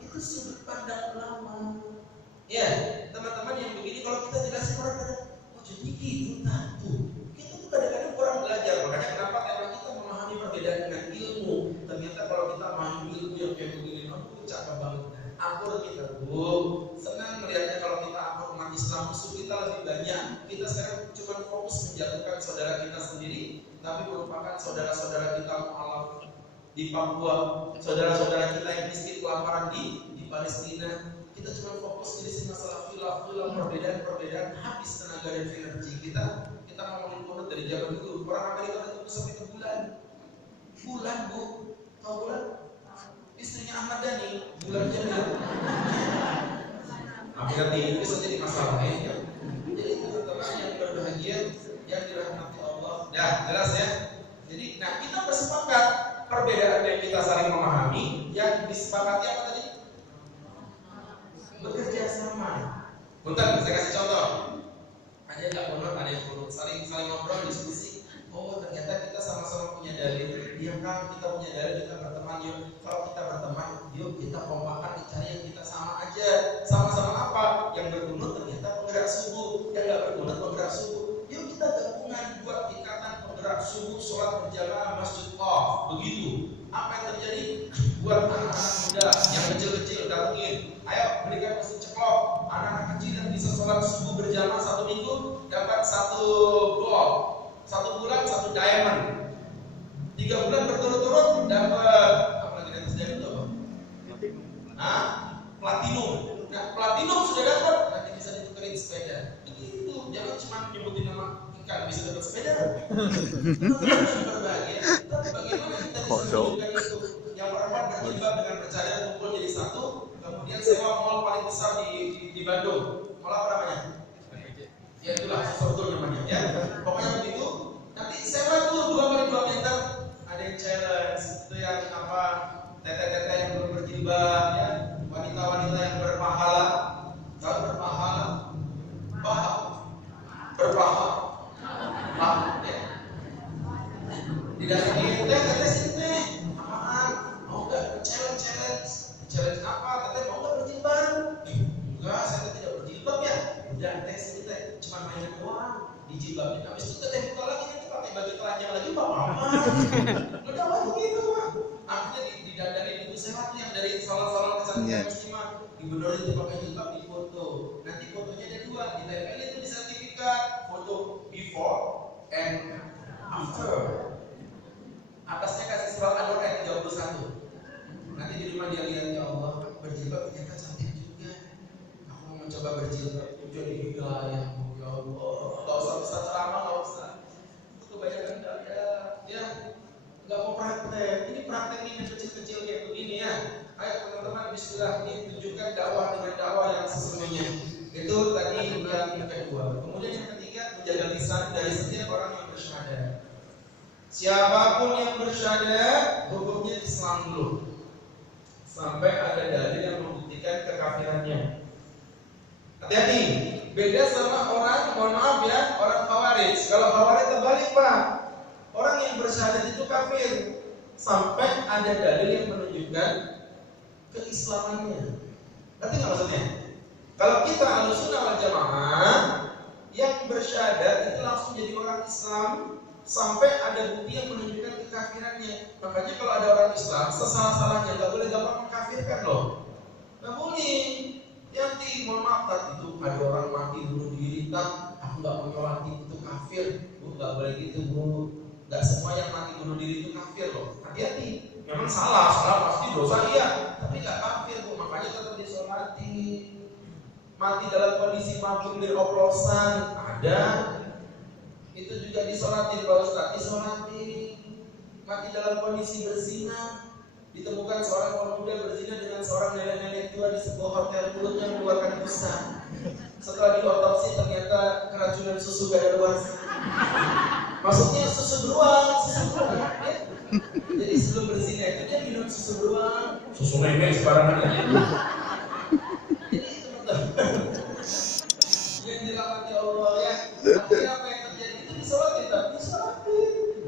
Itu sudut pandang ulama. Ya, teman-teman yang begini kalau kita jelasin orang pada, oh jadi gitu tentu. Kita tuh kadang-kadang kurang belajar. Makanya kenapa tema kita memahami perbedaan dengan ilmu. Ternyata kalau kita memahami ilmu yang kayak begini, aku cakap banget. senang melihatnya kalau kita umat Islam musuh kita lebih banyak. Kita sekarang cuma fokus menjatuhkan saudara kita sendiri, tapi merupakan saudara-saudara kita mualaf di Papua, saudara-saudara kita yang miskin kelaparan di Palestina. Kita cuma fokus di sini masalah khilaf, perbedaan, habis tenaga dan energi kita. Kita ngomongin kunut dari zaman dulu. Orang Amerika itu sampai ke bulan bu, tahu bulan? Istrinya Ahmad Dhani, bulan Jamil. Akhirnya itu bisa jadi masalah ya. Jadi teman-teman yang berbahagia, yang dirahmati Allah. Ya, jelas ya. Jadi, kita bersepakat perbedaan yang kita saling memahami, yang disepakati apa tadi? Bekerja sama. Bentar, saya kasih contoh. Ada yang nggak menurut, ada yang menurut, saling ngobrol, diskusi. Oh, ternyata kita sama-sama punya dalil. Iya kan, kita punya dalil, kita berteman yuk. Kalau kita berteman, yuk kita kompakan dicari yang kita sama aja. Sama-sama apa? Yang berkunut ternyata penggerak subuh, yang nggak berkunut penggerak subuh. Yuk kita gabungan buat ikatan penggerak subuh, sholat berjamaah masjid off. Begitu. Apa yang terjadi? Buat anak-anak muda yang kecil-kecil datengin. Ayo berikan mesin ceklok. Anak-anak kecil yang bisa sholat subuh berjamaah 1 minggu dapat 1 gol. 1 bulan 1 diamond. 3 bulan berturut-turut dapat apa lagi di atas diamond itu apa? Platinum. Nah, platinum sudah dapat, nanti bisa ditukerin sepeda. Begitu, jangan cuma nyebutin nama ikan bisa dapat sepeda. Kita berbahagia, tapi bagaimana kita bisa menunjukkan itu? Yang perempuan berjilbab dengan bercadar kumpul jadi satu, kemudian sewa mall paling besar di Bandung. Mall apa namanya? Ya itulah sesuatu namanya ya. Pokoknya begitu. Nanti sewa tuh 2x2 meter. Ada yang challenge itu yang apa? Tete-tete yang belum berjilbab ya. Wanita-wanita yang berpahala. Kalau berpahala, berpahala ya. Didatangi tete sini apaan? Mau nggak challenge apa? Tete mau nggak berjilbab? Enggak, saya tidak berjilbab ya. Udah tes kita cuma mainan doang di jilbabnya. Habis itu teteh buka lagi nanti pakai baju telanjang lagi apa? Udah waktu gitu Pak. Akhirnya didadari ibu sehat yang dari salon-salon kecantikan muslimah. Gubernur itu pakai jilbab di foto. Nanti fotonya ada 2, ditempel itu di sertifikat foto before and after. Atasnya kasih surat An-Nur ayat 31. Nanti di rumah dia lihat, ya Allah, berjilbab ternyata cantik juga. Aku mau mencoba berjilbab jadi hidayah, ya Allah. Gak usah ceramah, gak usah. Itu kebanyakan daya, ya. Gak mau praktek. Ini prakteknya yang kecil-kecil kayak begini ya. Ayo teman-teman, bismillah, ini tunjukkan dakwah dengan dakwah yang sesungguhnya. Itu tadi yang kedua. Kemudian yang ketiga, menjaga lisan dari setiap orang yang bersyahadat. Siapapun yang bersyahadat, hukumnya Islam dulu. Sampai ada dalil yang membuktikan kekafirannya. Hati-hati, beda sama orang, mohon maaf ya, orang Khawarij. Kalau Khawarij terbalik Pak, orang yang bersyahadat itu kafir sampai ada dalil yang menunjukkan keislamannya. Ngerti nggak maksudnya? Kalau kita Ahlussunnah wal Jamaah yang bersyahadat itu langsung jadi orang Islam sampai ada bukti yang menunjukkan kekafirannya. Makanya kalau ada orang Islam sesalah-salahnya nggak boleh gampang mengkafirkan loh. Nggak boleh. Yanti, mohon maaf tadi itu ada orang mati bunuh diri, aku nggak mau nyolati itu kafir. Bu, nggak boleh gitu bu. Nggak semua yang mati bunuh diri itu kafir loh. Hati-hati. Memang salah pasti dosa iya, tapi nggak kafir bu. Makanya tetap disolati. Mati dalam kondisi mabuk di oplosan ada. Itu juga disolati Pak Ustaz, disolati. Mati dalam kondisi berzina. Ditemukan seorang orang muda berzina dengan seorang nenek-nenek tua di sebuah hotel, mulutnya mengeluarkan busa. Setelah diotopsi ternyata keracunan susu kadaluarsa. Maksudnya susu beruang ya. Jadi sebelum berzina itu dia minum susu beruang, susu nenek sembarangan aja. Jadi teman-teman yang dirahmati Allah ya. Akhirnya apa yang terjadi itu disolati, tapi disolati.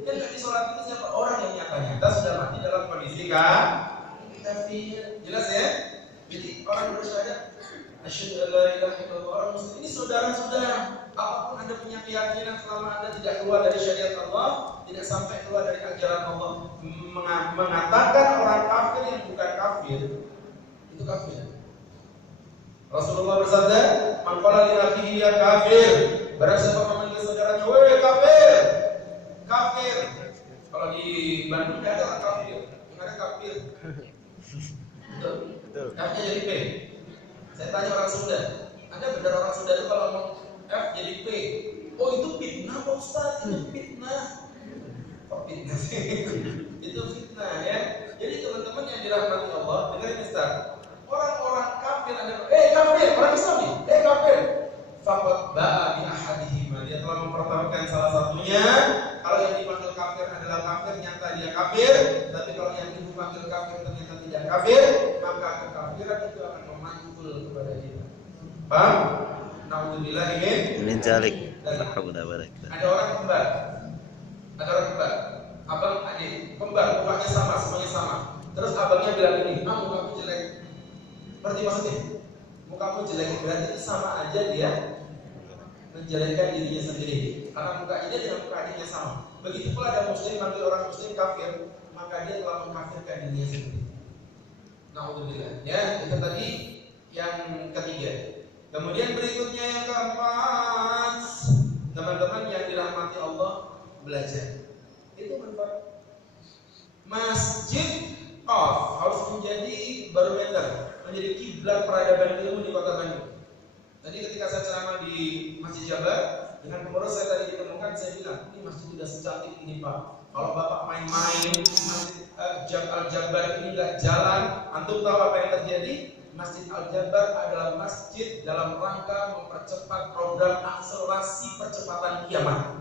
Kan nggak disolati itu siapa? Orang yang nyata-nyata sudah mati dalam kondisi kafir. Jelas ya? Jadi orang bersyahadat asyhadu an la ilaha illallah, orang muslim ini saudara-saudara. Apapun Anda punya keyakinan selama Anda tidak keluar dari syariat Allah, tidak sampai keluar dari ajaran Allah, mengatakan orang kafir yang bukan kafir itu kafir. Rasulullah bersabda, "Man qala li akhihi ya kafir." Barang siapa memanggil saudaranya, "Woi kafir." Kafir. Kalau di Bandung enggak ada orang kafir, yang ada kafir. Betul. F-nya jadi P. Saya tanya orang Sunda, ada benar orang Sunda itu kalau ngomong F jadi P? Oh itu fitnah Pak Ustaz, itu fitnah. Kok fitnah sih? Itu fitnah ya. Jadi teman-teman yang dirahmati Allah, dengerin Ustaz. Orang-orang kafir ada, kafir, orang Islam nih, kafir. Faqad ba'a bi ahadihima, dia telah mempertaruhkan salah satunya. Kalau yang dipanggil kafir adalah kafir, nyata dia kafir. Tapi kalau yang dipanggil kafir ternyata tidak kafir, maka kekafiran itu akan memanggul kepada dia. Paham? Naudzubillah min dzalik. Ada orang kembar. Ada orang kembar. Abang adik kembar, mukanya sama, semuanya sama. Terus abangnya bilang ini, mukamu jelek. Berarti maksudnya mukamu jelek, berarti itu sama aja dia menjelekkan dirinya sendiri. Karena muka ini dengan muka adiknya sama. Begitu pula ada muslim manggil orang muslim kafir, maka dia telah mengkafirkan dirinya sendiri. Naudzubillah. Ya, itu tadi yang ketiga. Kemudian berikutnya yang keempat, teman-teman yang dirahmati Allah, belajar. Itu manfaat. Masjid Qaf harus menjadi barometer, menjadi kiblat peradaban ilmu di Kota Bandung. Tadi ketika saya ceramah di Masjid Jabar, dengan pengurus saya tadi ditemukan, saya bilang, ini masjid sudah secantik ini Pak. Kalau Bapak main-main, Masjid Al-Jabar ini nggak jalan, antum tahu apa yang terjadi? Masjid Al-Jabar adalah masjid dalam rangka mempercepat program akselerasi percepatan kiamat.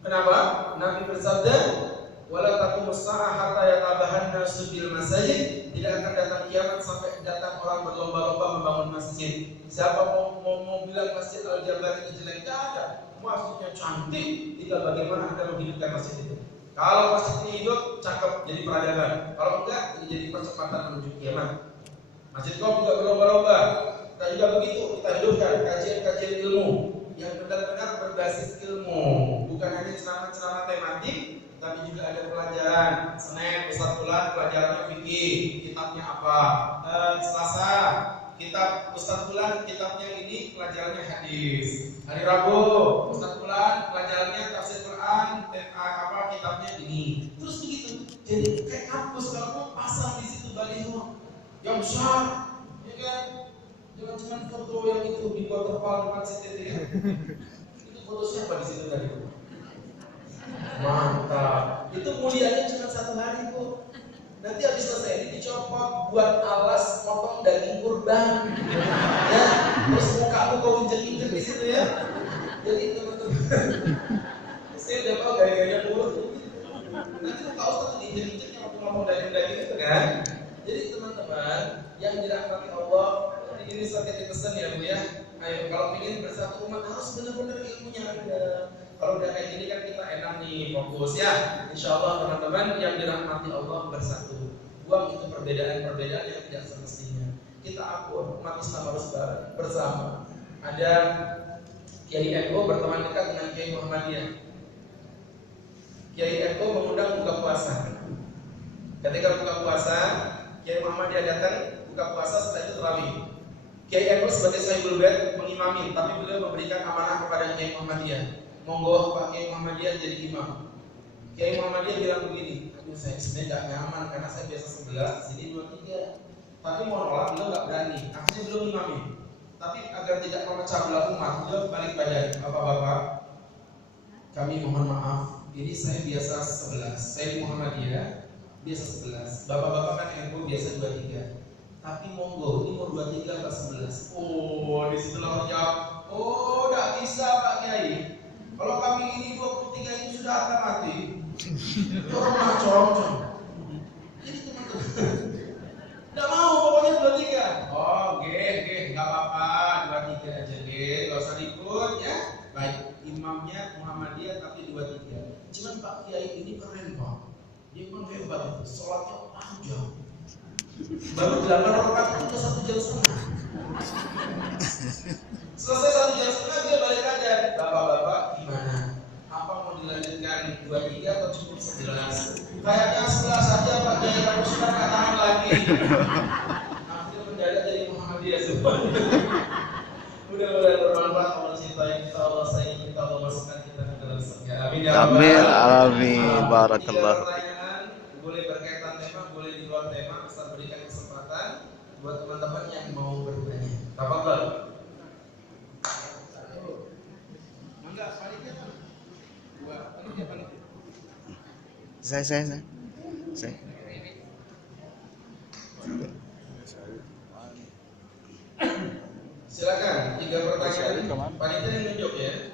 Kenapa? Nabi bersabda, "Wala taqumus saa'ah hatta yatabahanna subil masajid." Tidak akan datang kiamat sampai datang orang berlomba-lomba membangun masjid. Siapa mau bilang Masjid Al-Jabar itu jelek? Tidak ada. Masjidnya cantik. Tinggal bagaimana Anda menghidupkan masjid itu. Kalau masjid ini hidup, cakep jadi peradaban. Kalau enggak, ini jadi percepatan menuju kiamat. Masjid Qom juga berlomba-lomba. Kita juga begitu, kita hidupkan kajian-kajian ilmu yang benar-benar berbasis ilmu, bukan hanya ceramah-ceramah tematik, tapi juga ada pelajaran. Senin, Ustaz Fulan pelajarannya fikih, kitabnya apa? Selasa, kitab Ustaz Fulan kitabnya ini pelajarannya hadis. Hari Rabu, Ustaz Fulan pelajarannya tafsir Quran, kitabnya ini. Terus begitu. Jadi kayak kampus, kamu pasang di situ baliho yang besar, ya kan? Jangan cuma foto yang itu di waterfall depan situ ya. Itu foto siapa di situ tadi? Mantap. Itu mulianya cuma 1 hari kok. Nanti habis selesai ini dicopot buat alas potong daging kurban. Ya, terus mukamu kau injek-injek di situ ya. Jadi teman-teman, saya udah tahu gaya-gaya mulut. Nanti muka Ustaz tuh diinjek-injeknya waktu ngomong daging-daging itu kan. Jadi teman-teman yang dirahmati Allah, ini seperti pesan ya Bu ya. Ayo kalau ingin bersatu umat harus benar-benar ilmunya ada. Kalau udah kayak gini kan kita enak nih fokus ya. Insya Allah teman-teman yang dirahmati Allah bersatu. Buang itu perbedaan-perbedaan yang tidak semestinya. Kita akur, umat Islam harus bersama. Ada Kiai NU berteman dekat dengan Kiai Muhammadiyah. Kiai NU mengundang buka puasa. Ketika buka puasa, Kiai Muhammadiyah datang buka puasa, setelah itu tarawih. Kiai NU sebagai Sahibul Bait mengimami, tapi beliau memberikan amanah kepada Kiai Muhammadiyah. Monggo Pak Kiai Muhammadiyah jadi imam. Kiai Muhammadiyah bilang begini, aduh saya sebenarnya nggak nyaman karena saya biasa 11, di sini 23. Tapi mau nolak beliau nggak berani, akhirnya beliau imamin. Tapi agar tidak memecah belah umat, beliau balik badan, bapak-bapak, kami mohon maaf, ini saya biasa 11, saya di Muhammadiyah biasa 11, bapak-bapak kan NU biasa 23. Tapi monggo, ini mau 23 atau 11. Oh, di situ orang jawab, oh, nggak bisa Pak Kiai. Kalau kami ini 23 ini sudah akan mati. Itu orang malah corong-corong. Jadi teman-teman, nggak mau pokoknya 23. Oh, nggak apa-apa, 23 aja nggak usah ikut ya. Baik, imamnya Muhammadiyah tapi 23. Cuman Pak Kiai ini keren Pak. Dia pun hebat, sholatnya panjang. Baru 8 rakaat itu ke 1 jam setengah. Selesai 1 jam setengah dia balik aja. Bapak-bapak gimana? Apa mau dilanjutkan 23 atau cukup 11? Kayaknya 11 saja Pak Kiai, kalau sudah nggak tahan lagi. Akhirnya mendadak dari Muhammad sama dia semua. Mudah-mudahan bermanfaat. Allah cintai kita, Allah sayangi kita, Allah masukkan kita ke dalam surga. Amin ya rabbal Amin, alamin. amin, barakallah. Pertanyaan boleh berkaitan tema, boleh di luar tema. Ustaz berikan kesempatan buat teman-teman yang mau bertanya. Tafadhol. Mangga, panitia. Dua, panitia. Saya. Silakan, 3 pertanyaan. Panitia yang nunjuk ya.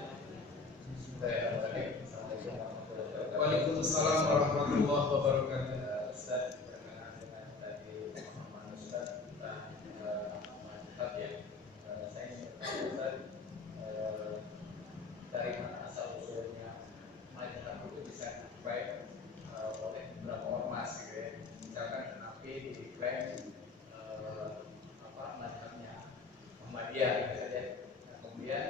Waalaikumsalam warahmatullahi wabarakatuh. Ustaz, berkenaan dengan tadi pemahaman Ustaz tentang mazhab ya. Saya ingin bertanya Ustaz, dari mana asal usulnya mazhab itu bisa diklaim oleh beberapa ormas gitu ya. Misalkan Hanafi diklaim mazhabnya Muhammadiyah gitu saja. Nah, kemudian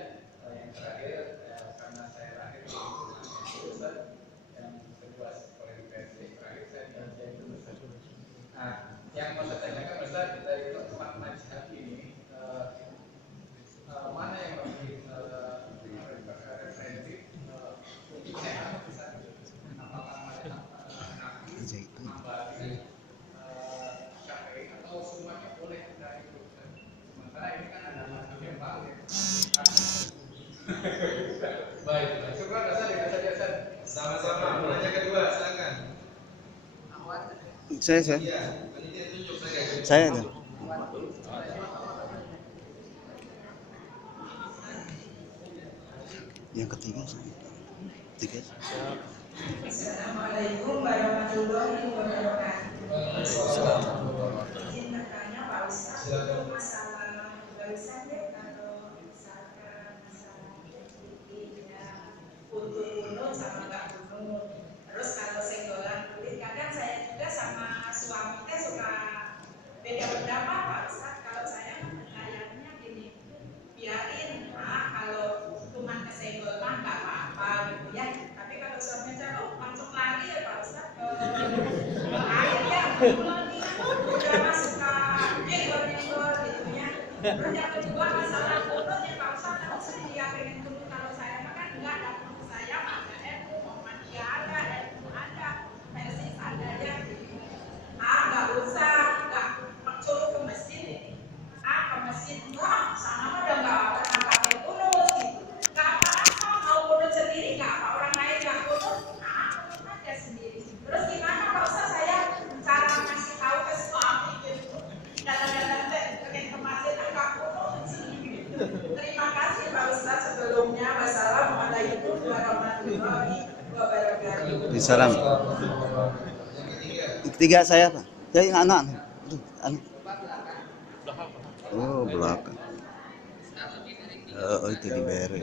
yang terakhir karena saya lahir di Ustaz, yang kedua oleh diversi terakhir saya diajak itu Ustaz. Nah, yang mau saya tanyakan Ustaz, dari keempat mazhab ini mana yang lebih representatif untuk sehat Ustaz? Apakah mazhab Hanafi, Hambali, Syafi'i atau semuanya boleh kita ikut? Sementara ini kan ada mazhab yang baru. Baik, syukur Ustaz, dengan saja Ustaz. Sama-sama. Pertanyaan kedua, silakan. Saya. Iya, panitia tunjuk saya. Saya ada. Yang ketiga. Assalamualaikum warahmatullahi wabarakatuh. Izin bertanya Pak Ustaz, untuk masalah barisan ya, kalau misalkan masalah ya, untuk kunut sama nggak kunut. Terus kalau senggolan kulit, kadang saya juga sama suami teh suka beda pendapat Pak Ustaz. Kalau saya kayaknya gini, biarin, kalau cuma kesenggol mah nggak apa-apa gitu ya. Tapi kalau suami saya langsung lari ya Pak Ustaz ke air ya, udah masuk ke nyenggol gitu ya. Terus yang kedua masalah kunut ya Pak Ustaz, kalau dia pengen kunut, kalau saya makan enggak, dan saya mah ada ilmu, Muhammadiyah ada, ilmu ada, persis ada ya gitu. Nggak usah, nggak suruh ke masjid ini. Ke masjid enggak, sana mah udah nggak pernah pakai kunut gitu. Nggak apa-apa, mau kunut sendiri nggak apa, orang lain nggak kunut, kunut aja sendiri. Terus gimana Pak Ustaz, saya cara ngasih tahu ke suami gitu, datang-datang pengen ke masjid nggak kunut gitu. Terima kasih Pak Ustaz sebelumnya. Wassalamualaikum warahmatullahi wabarakatuh. Salam. Ketiga saya Pak. Jadi anak. Oh, belakang. Oh, itu diberi.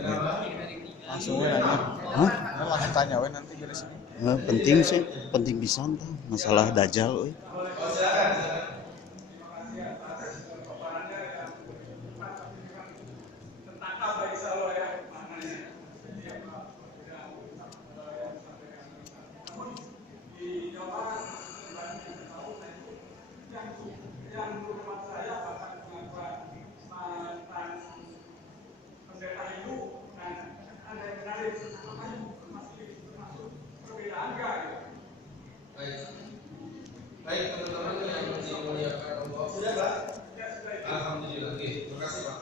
Langsung nanya. Hah? Langsung tanya nanti beres ini. Penting sih, penting pisan tuh masalah dajjal euy. Baik teman-teman yang dimuliakan Allah. Sudah Pak? Alhamdulillah. Oke, terima kasih Pak.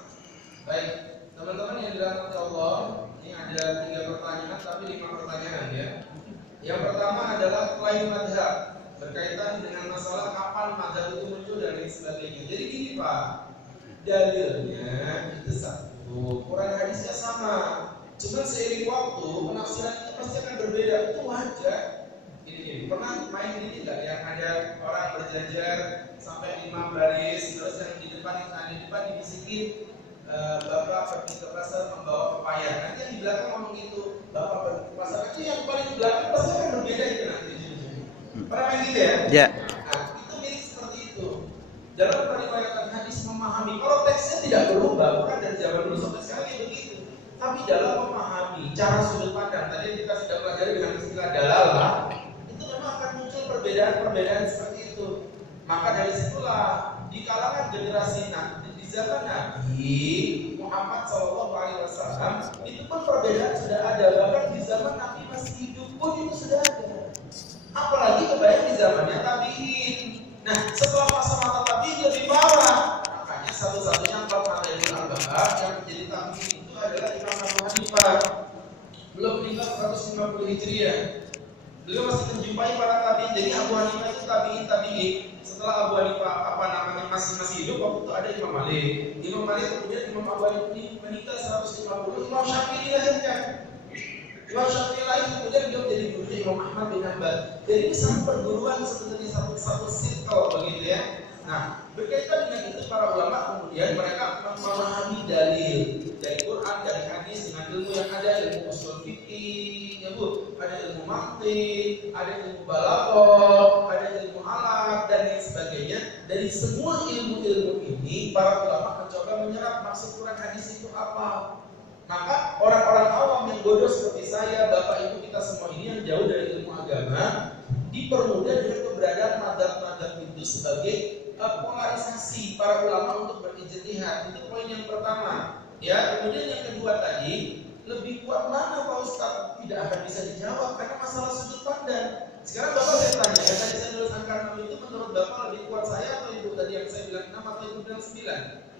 Baik, teman-teman yang dirahmati Allah, ini ada 3 pertanyaan tapi 5 pertanyaan ya. Yang pertama adalah klaim mazhab berkaitan dengan masalah kapan mazhab itu muncul dan lain sebagainya. Jadi gini Pak, dalilnya itu satu, Quran hadisnya sama. Cuma seiring waktu penafsiran itu pasti akan berbeda, itu wajar. Gini, pernah main ini tidak yang ada orang berjajar sampai 5 baris, terus yang di depan dibisikin Bapak pergi ke pasar membawa pepaya. Nanti yang di belakang ngomong gitu, Bapak pergi ke pasar, itu yang paling di belakang pasti akan berbeda itu nanti. Pernah main gitu ya? Ya. Nah, itu mirip seperti itu. Dalam periwayatan hadis memahami, kalau teksnya tidak berubah, bukan dari zaman dulu sampai sekarang ya begitu. Tapi dalam memahami cara sudut pandang, tadi kita sudah pelajari dengan istilah dalalah, itu memang akan muncul perbedaan-perbedaan seperti itu. Maka dari situlah di kalangan generasi Nabi di zaman Nabi Muhammad SAW itu pun perbedaan sudah ada. Bahkan di zaman Nabi masih hidup pun itu sudah ada. Apalagi kebayang di zamannya tabi'in. Nah, setelah masa-masa tabi'in lebih parah. Makanya satu-satunya empat madzhabul arba'ah yang menjadi tabi'in itu adalah Imam Abu Hanifah. Belum meninggal 150 Hijriah. Beliau masih menjumpai para tabi'in. Jadi Abu Hanifah itu tabi'in. Setelah Abu Hanifah masih hidup, waktu itu ada Imam Malik. Imam Malik kemudian Imam Abu Hanifah meninggal 150. Imam Syafi'i dilahirkan. Imam Syafi'i lain kemudian dia menjadi gurunya Imam Ahmad bin Hanbal. Jadi ini satu perguruan sebenarnya satu circle begitu ya. Nah, berkaitan dengan itu para ulama kemudian mereka memahami dalil dari Quran, dari hadis dengan ilmu yang ada, ilmu usul fikih, ya Bu, ada ilmu mantiq, ada ilmu balaghah, ada ilmu alat dan lain sebagainya. Dari semua ilmu-ilmu ini para ulama mencoba menyerap maksud Quran hadis itu apa. Maka orang-orang awam yang bodoh seperti saya, bapak ibu kita semua ini yang jauh dari ilmu agama dipermudah dengan keberadaan madzhab-madzhab itu sebagai polarisasi para ulama untuk berijtihad. Itu poin yang pertama. Ya, kemudian yang kedua tadi, lebih kuat mana Pak Ustaz? Tidak akan bisa dijawab karena masalah sudut pandang. Sekarang bapak saya tanya, yang tadi saya nulis angka 6 itu menurut bapak lebih kuat saya atau ibu tadi yang saya bilang 6 atau ibu bilang 9?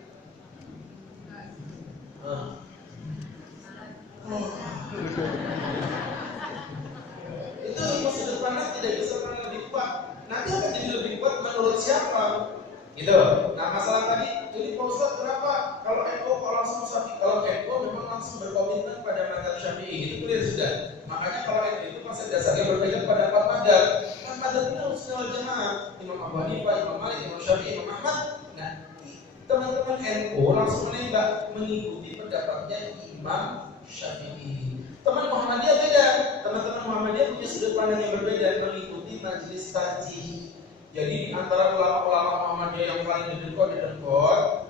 Itu ilmu sudut pandang tidak bisa pernah lebih kuat. Nanti akan jadi lebih kuat menurut siapa? Gitu. Nah masalah tadi, jadi Pak Ustaz kenapa kalau NU kalau langsung Syafi'i, kalau NU memang langsung berkomitmen pada madzhab Syafi'i, itu clear sudah. Makanya kalau NU itu konsep dasarnya berpegang pada 4 madzhab. Kan madzhab ini harus sunnah jamaah. Imam Abu Hanifah, Imam Malik, Imam Syafi'i, Imam Ahmad. Nah teman-teman NU langsung menembak mengikuti pendapatnya Imam Syafi'i. Teman Muhammadiyah beda. Teman-teman Muhammadiyah punya sudut pandang yang berbeda, mengikuti majelis tarjih. Jadi di antara ulama-ulama Muhammadiyah yang paling dedekot,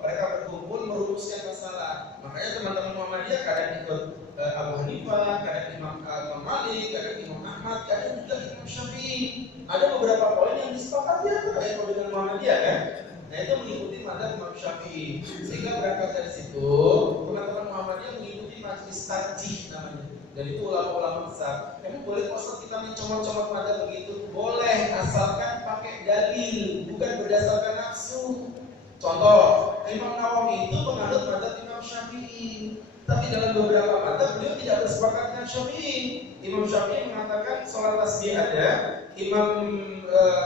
mereka berkumpul merumuskan masalah. Makanya teman-teman Muhammadiyah kadang ikut Abu Hanifah, kadang Imam Malik, kadang Imam Ahmad, kadang juga Imam Syafi'i. Ada beberapa poin yang disepakati ya dengan Muhammadiyah kan? Nah itu mengikuti madzhab Imam Syafi'i. Sehingga berangkat dari situ, teman-teman Muhammadiyah mengikuti majelis tarjih namanya. Dan itu ulama-ulama besar. Emang boleh kok kita mencomot-comot madzhab begitu? Boleh, asalkan pakai dalil, bukan berdasarkan nafsu. Contoh, Imam Nawawi itu penganut madzhab Imam Syafi'i. Tapi dalam beberapa madzhab beliau tidak bersepakat dengan Syafi'i. Imam Syafi'i mengatakan sholat tasbih ada, Imam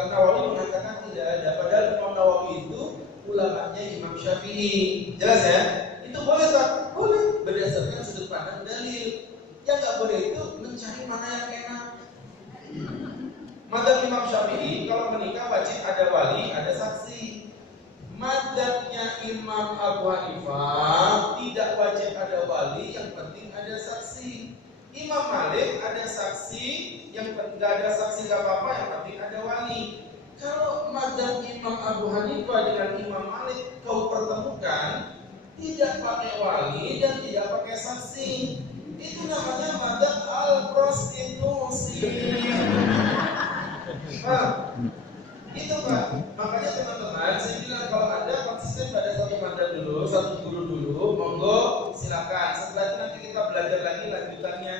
Nawawi mengatakan tidak ada. Padahal Imam Nawawi itu ulamanya Imam Syafi'i. Jelas ya? Itu boleh tak? Boleh, berdasarkan sudut pandang dalil. Yang nggak boleh itu mencari mana yang enak. Madzhab Imam Syafi'i kalau menikah wajib ada wali, ada saksi. Madzhabnya Imam Abu Hanifah tidak wajib ada wali, yang penting ada saksi. Imam Malik ada saksi, yang penting nggak ada saksi nggak apa-apa, yang penting ada wali. Kalau madzhab Imam Abu Hanifah dengan Imam Malik kau pertemukan, tidak pakai wali dan tidak pakai saksi, itu namanya madzhab al-prostitusi. Itu Pak. Makanya teman-teman, saya bilang kalau Anda konsisten pada satu madzhab dulu, satu guru dulu, monggo silakan. Setelah itu nanti kita belajar lagi lanjutannya.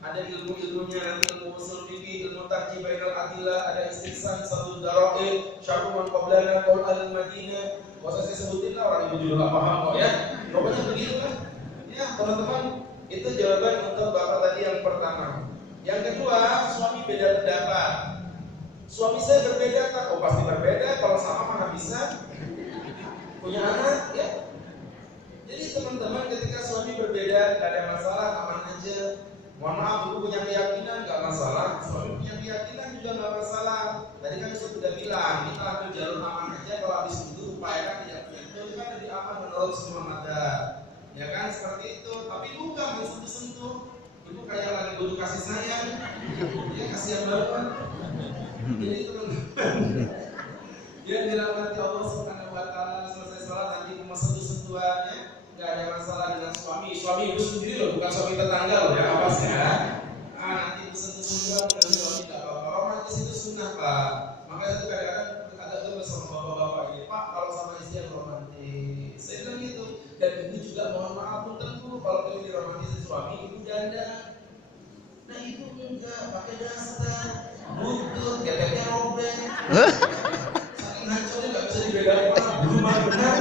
Ada ilmu-ilmunya, nanti ilmu usul fikih, ilmu tarjih bainal adillah, ada istihsan, satu darail, syarhu man qablana, qaul al-Madinah. Enggak usah saya sebutin lah, orang ibu juga enggak paham kok ya. Pokoknya begitu kan. Ya, teman-teman, itu jawaban untuk Bapak tadi yang pertama. Yang kedua, suami beda pendapat. Suami saya berbeda kan? Oh pasti berbeda, kalau sama mana bisa punya anak ya. Jadi teman-teman ketika suami berbeda gak ada masalah, aman aja. Mohon maaf, ibu punya keyakinan gak masalah, suami punya keyakinan juga gak masalah. Tadi kan saya sudah bilang, kita ambil jalur aman aja. Kalau habis itu upayakan tidak punya itu kan lebih aman menurut semua madzhab. Ya kan seperti itu, tapi bukan mensentuh-sentuh. Ibu kayak lagi butuh kasih sayang, ya kasihan banget. Jadi teman-teman, dia dirahmati Allah Subhanahu Wa Taala, selesai sholat nanti cuma sentuh-sentuhannya, nggak ada masalah dengan suami. Suami ibu sendiri loh, bukan suami tetangga loh ya, awas ya. Nanti sentuh-sentuhan dengan suami tidak apa-apa. Romantis itu sunnah Pak. Makanya itu kadang-kadang agak sama bapak-bapak ini, Pak kalau sama istri juga mohon maaf pun tentu kalau kami dirahmati suami ibu janda. Nah itu enggak pakai daster, butut, geteknya robek. Saking hancurnya nggak bisa dibedain mana belum benar.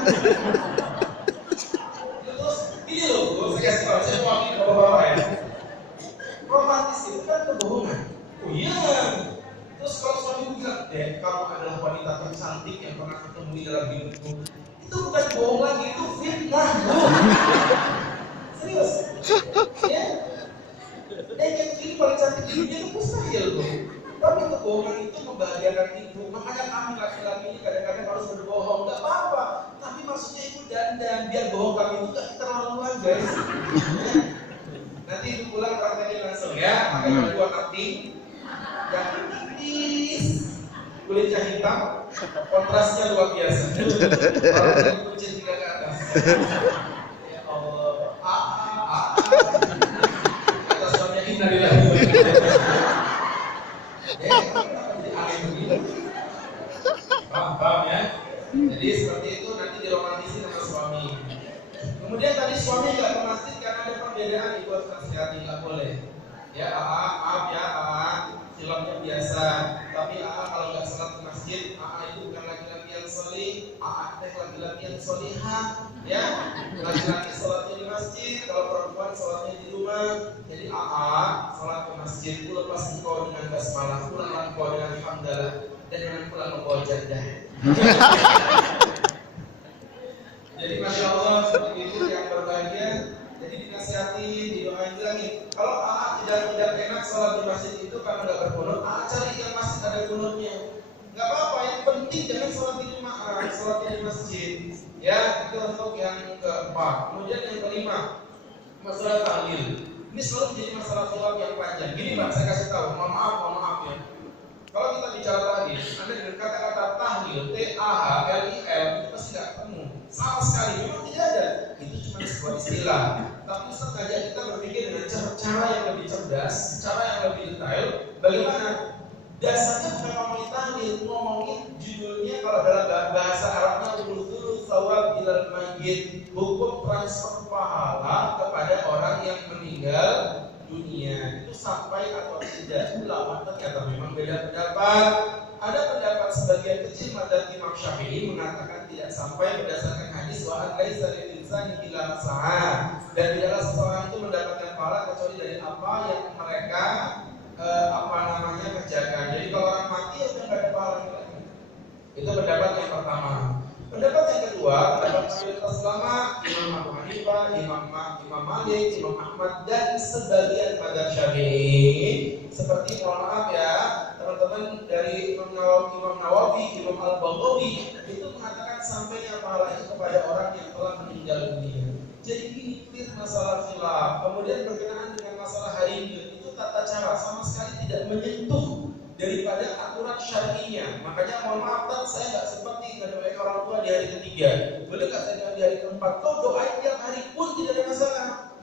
Terus ini loh, saya kasih tahu saya wakil bapak-bapak ya. Romantis itu kan kebohongan. Oh iya. Terus kalau suami bilang, kamu adalah wanita tercantik yang pernah ketemu dalam hidupku, itu bukan bohong lagi, itu fitnah. Serius? Ya. Yang ini paling cantik di dunia itu mustahil loh. Tapi kebohongan itu membahagiakan ibu. Makanya kami laki-laki ini kadang-kadang harus berbohong. Gak apa-apa. Tapi maksudnya ibu dandan biar bohong kami itu gak keterlaluan guys. Ya. Nanti ibu pulang praktekin langsung ya. Pakai baju warna pink. Jangan tipis. Kulitnya hitam. Kontrasnya luar biasa. Kalau dari kucing 3 ke atas. Ya Allah. Kata suaminya innalillahi wa inna ilaihi raji'un. Paham ya? Jadi seperti itu nanti diromantisi sama suami. Kemudian tadi suami nggak ke masjid karena ada perbedaan, ibu harus nasihati, nggak boleh. Ya maaf ya silapnya biasa. Tapi kalau nggak sholat ke masjid, itu bukan laki-laki yang solih, laki-laki yang solihah. Ya, laki-laki sholatnya di masjid, kalau perempuan sholatnya di rumah. Jadi sholat ke masjid, lepas engkau dengan basmalah, pulang engkau dengan hamdalah, dan jangan pulang membawa jadah. Jadi masya Allah seperti itu yang berbahagia. Jadi dinasihati, didoain lagi. Kalau tidak enak sholat di masjid itu karena nggak berkunut, cari yang masjid ada kunutnya. Nggak apa-apa, yang penting jangan sholat di rumah, sholatnya di masjid. Ya, itu untuk yang keempat. Kemudian yang kelima, masalah tahlil. Ini selalu menjadi masalah khilaf yang panjang. Gini Pak, saya kasih tahu, mohon maaf ya. Kalau kita bicara tahlil, Anda dengan kata-kata tahlil, T-A-H-L-I-L, itu pasti nggak ketemu. Sama sekali, memang tidak ada. Itu cuma sebuah istilah. Tapi Ustaz ngajak kita berpikir dengan cara yang lebih cerdas, cara yang lebih detail. Bagaimana? Dasarnya bukan ngomongin tahlil, ngomongin judulnya kalau dalam bahasa Arabnya ulul thawab ilal mayyit, hukum transfer pahala kepada orang yang meninggal dunia. Itu sampai atau tidak, ulama ternyata memang beda pendapat. Ada pendapat sebagian kecil mazhab Imam Syafi'i mengatakan tidak sampai berdasarkan hadis wa laisa lil insani illa masaha, dan tidaklah seseorang itu mendapatkan pahala kecuali dari apa yang mereka kerjakan. Jadi kalau orang mati ya udah nggak ada pahala lagi. Itu pendapat yang pertama. Pendapat yang kedua, pendapat mayoritas ulama, Imam Abu Hanifah, Imam Malik, Imam Ahmad, dan sebagian mazhab Syafi'i. Seperti mohon maaf ya, teman-teman dari Imam Nawawi, Imam Al-Baghawi itu mengatakan sampainya pahala itu kepada orang yang telah meninggal dunia. Jadi ini clear masalah khilaf. Kemudian berkenaan dengan masalah hari itu tata cara sama sekali tidak menyentuh daripada aturan syar'inya. Makanya mohon maaf, saya nggak sempat ngedoain orang tua di hari ketiga. Boleh nggak saya di hari keempat? Kau doain tiap hari pun tidak ada masalah.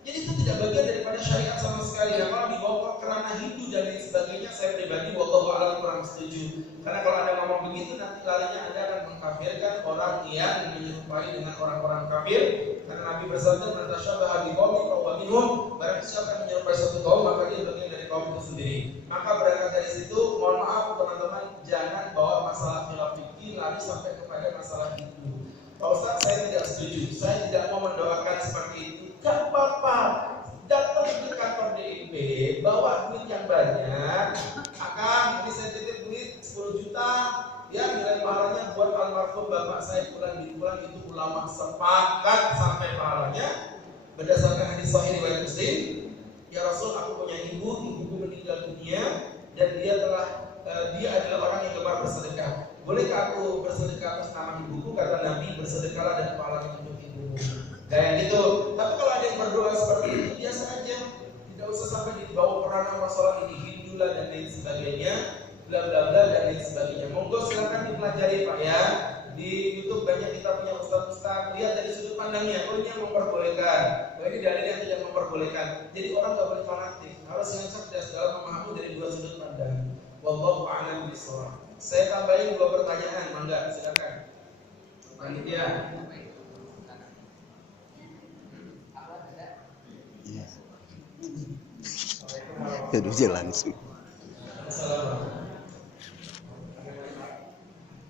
Jadi itu tidak bagian daripada syariat sama sekali. Nah, kalau dibawa ke ranah Hindu dan lain sebagainya, saya pribadi wallahu a'lam kurang setuju. Karena kalau Anda ngomong begitu, nanti larinya Anda akan mengkafirkan orang yang menyerupai dengan orang-orang kafir. Karena Nabi bersabda, "Man tashabbaha biqaumin fahuwa minhum." Barang siapa yang menyerupai suatu kaum, maka dia bagian dari kaum itu sendiri. Maka berangkat dari situ, mohon maaf teman-teman, jangan bawa masalah khilaf fikih lari sampai kepada masalah itu. Pak Ustaz, saya tidak setuju. Saya tidak mau mendoakan seperti itu. Gak apa-apa, datang ke kantor DIP, bawa duit yang banyak. Ini saya titip duit 10 juta, ya nilai pahalanya buat almarhum bapak saya pulang itu ulama sepakat sampai pahalanya berdasarkan hadis sahih riwayat Muslim. Ya Rasul, aku punya ibuku meninggal dunia dan dia adalah orang yang gemar bersedekah. Bolehkah aku bersedekah atas nama ibuku? Kata Nabi, bersedekahlah dan pahalanya untuk ibumu. Kayak gitu. Tapi kalau ada yang berdoa seperti itu biasa aja, tidak usah sampai dibawa peranan masalah ini Hindu lah dan lain sebagainya, bla bla bla dan lain sebagainya. Monggo silakan dipelajari Pak ya. Di YouTube banyak kita punya ustaz-ustaz, lihat dari sudut pandangnya. Oh, ini yang memperbolehkan. Oh, ini dalil yang tidak memperbolehkan. Jadi orang nggak boleh fanatik, harus yang cerdas dalam memahami dari dua sudut pandang. Wallahu a'lam bishawab. Saya tambahin 2 pertanyaan, mangga silakan. Panitia. Aduh, dia langsung. Assalamualaikum.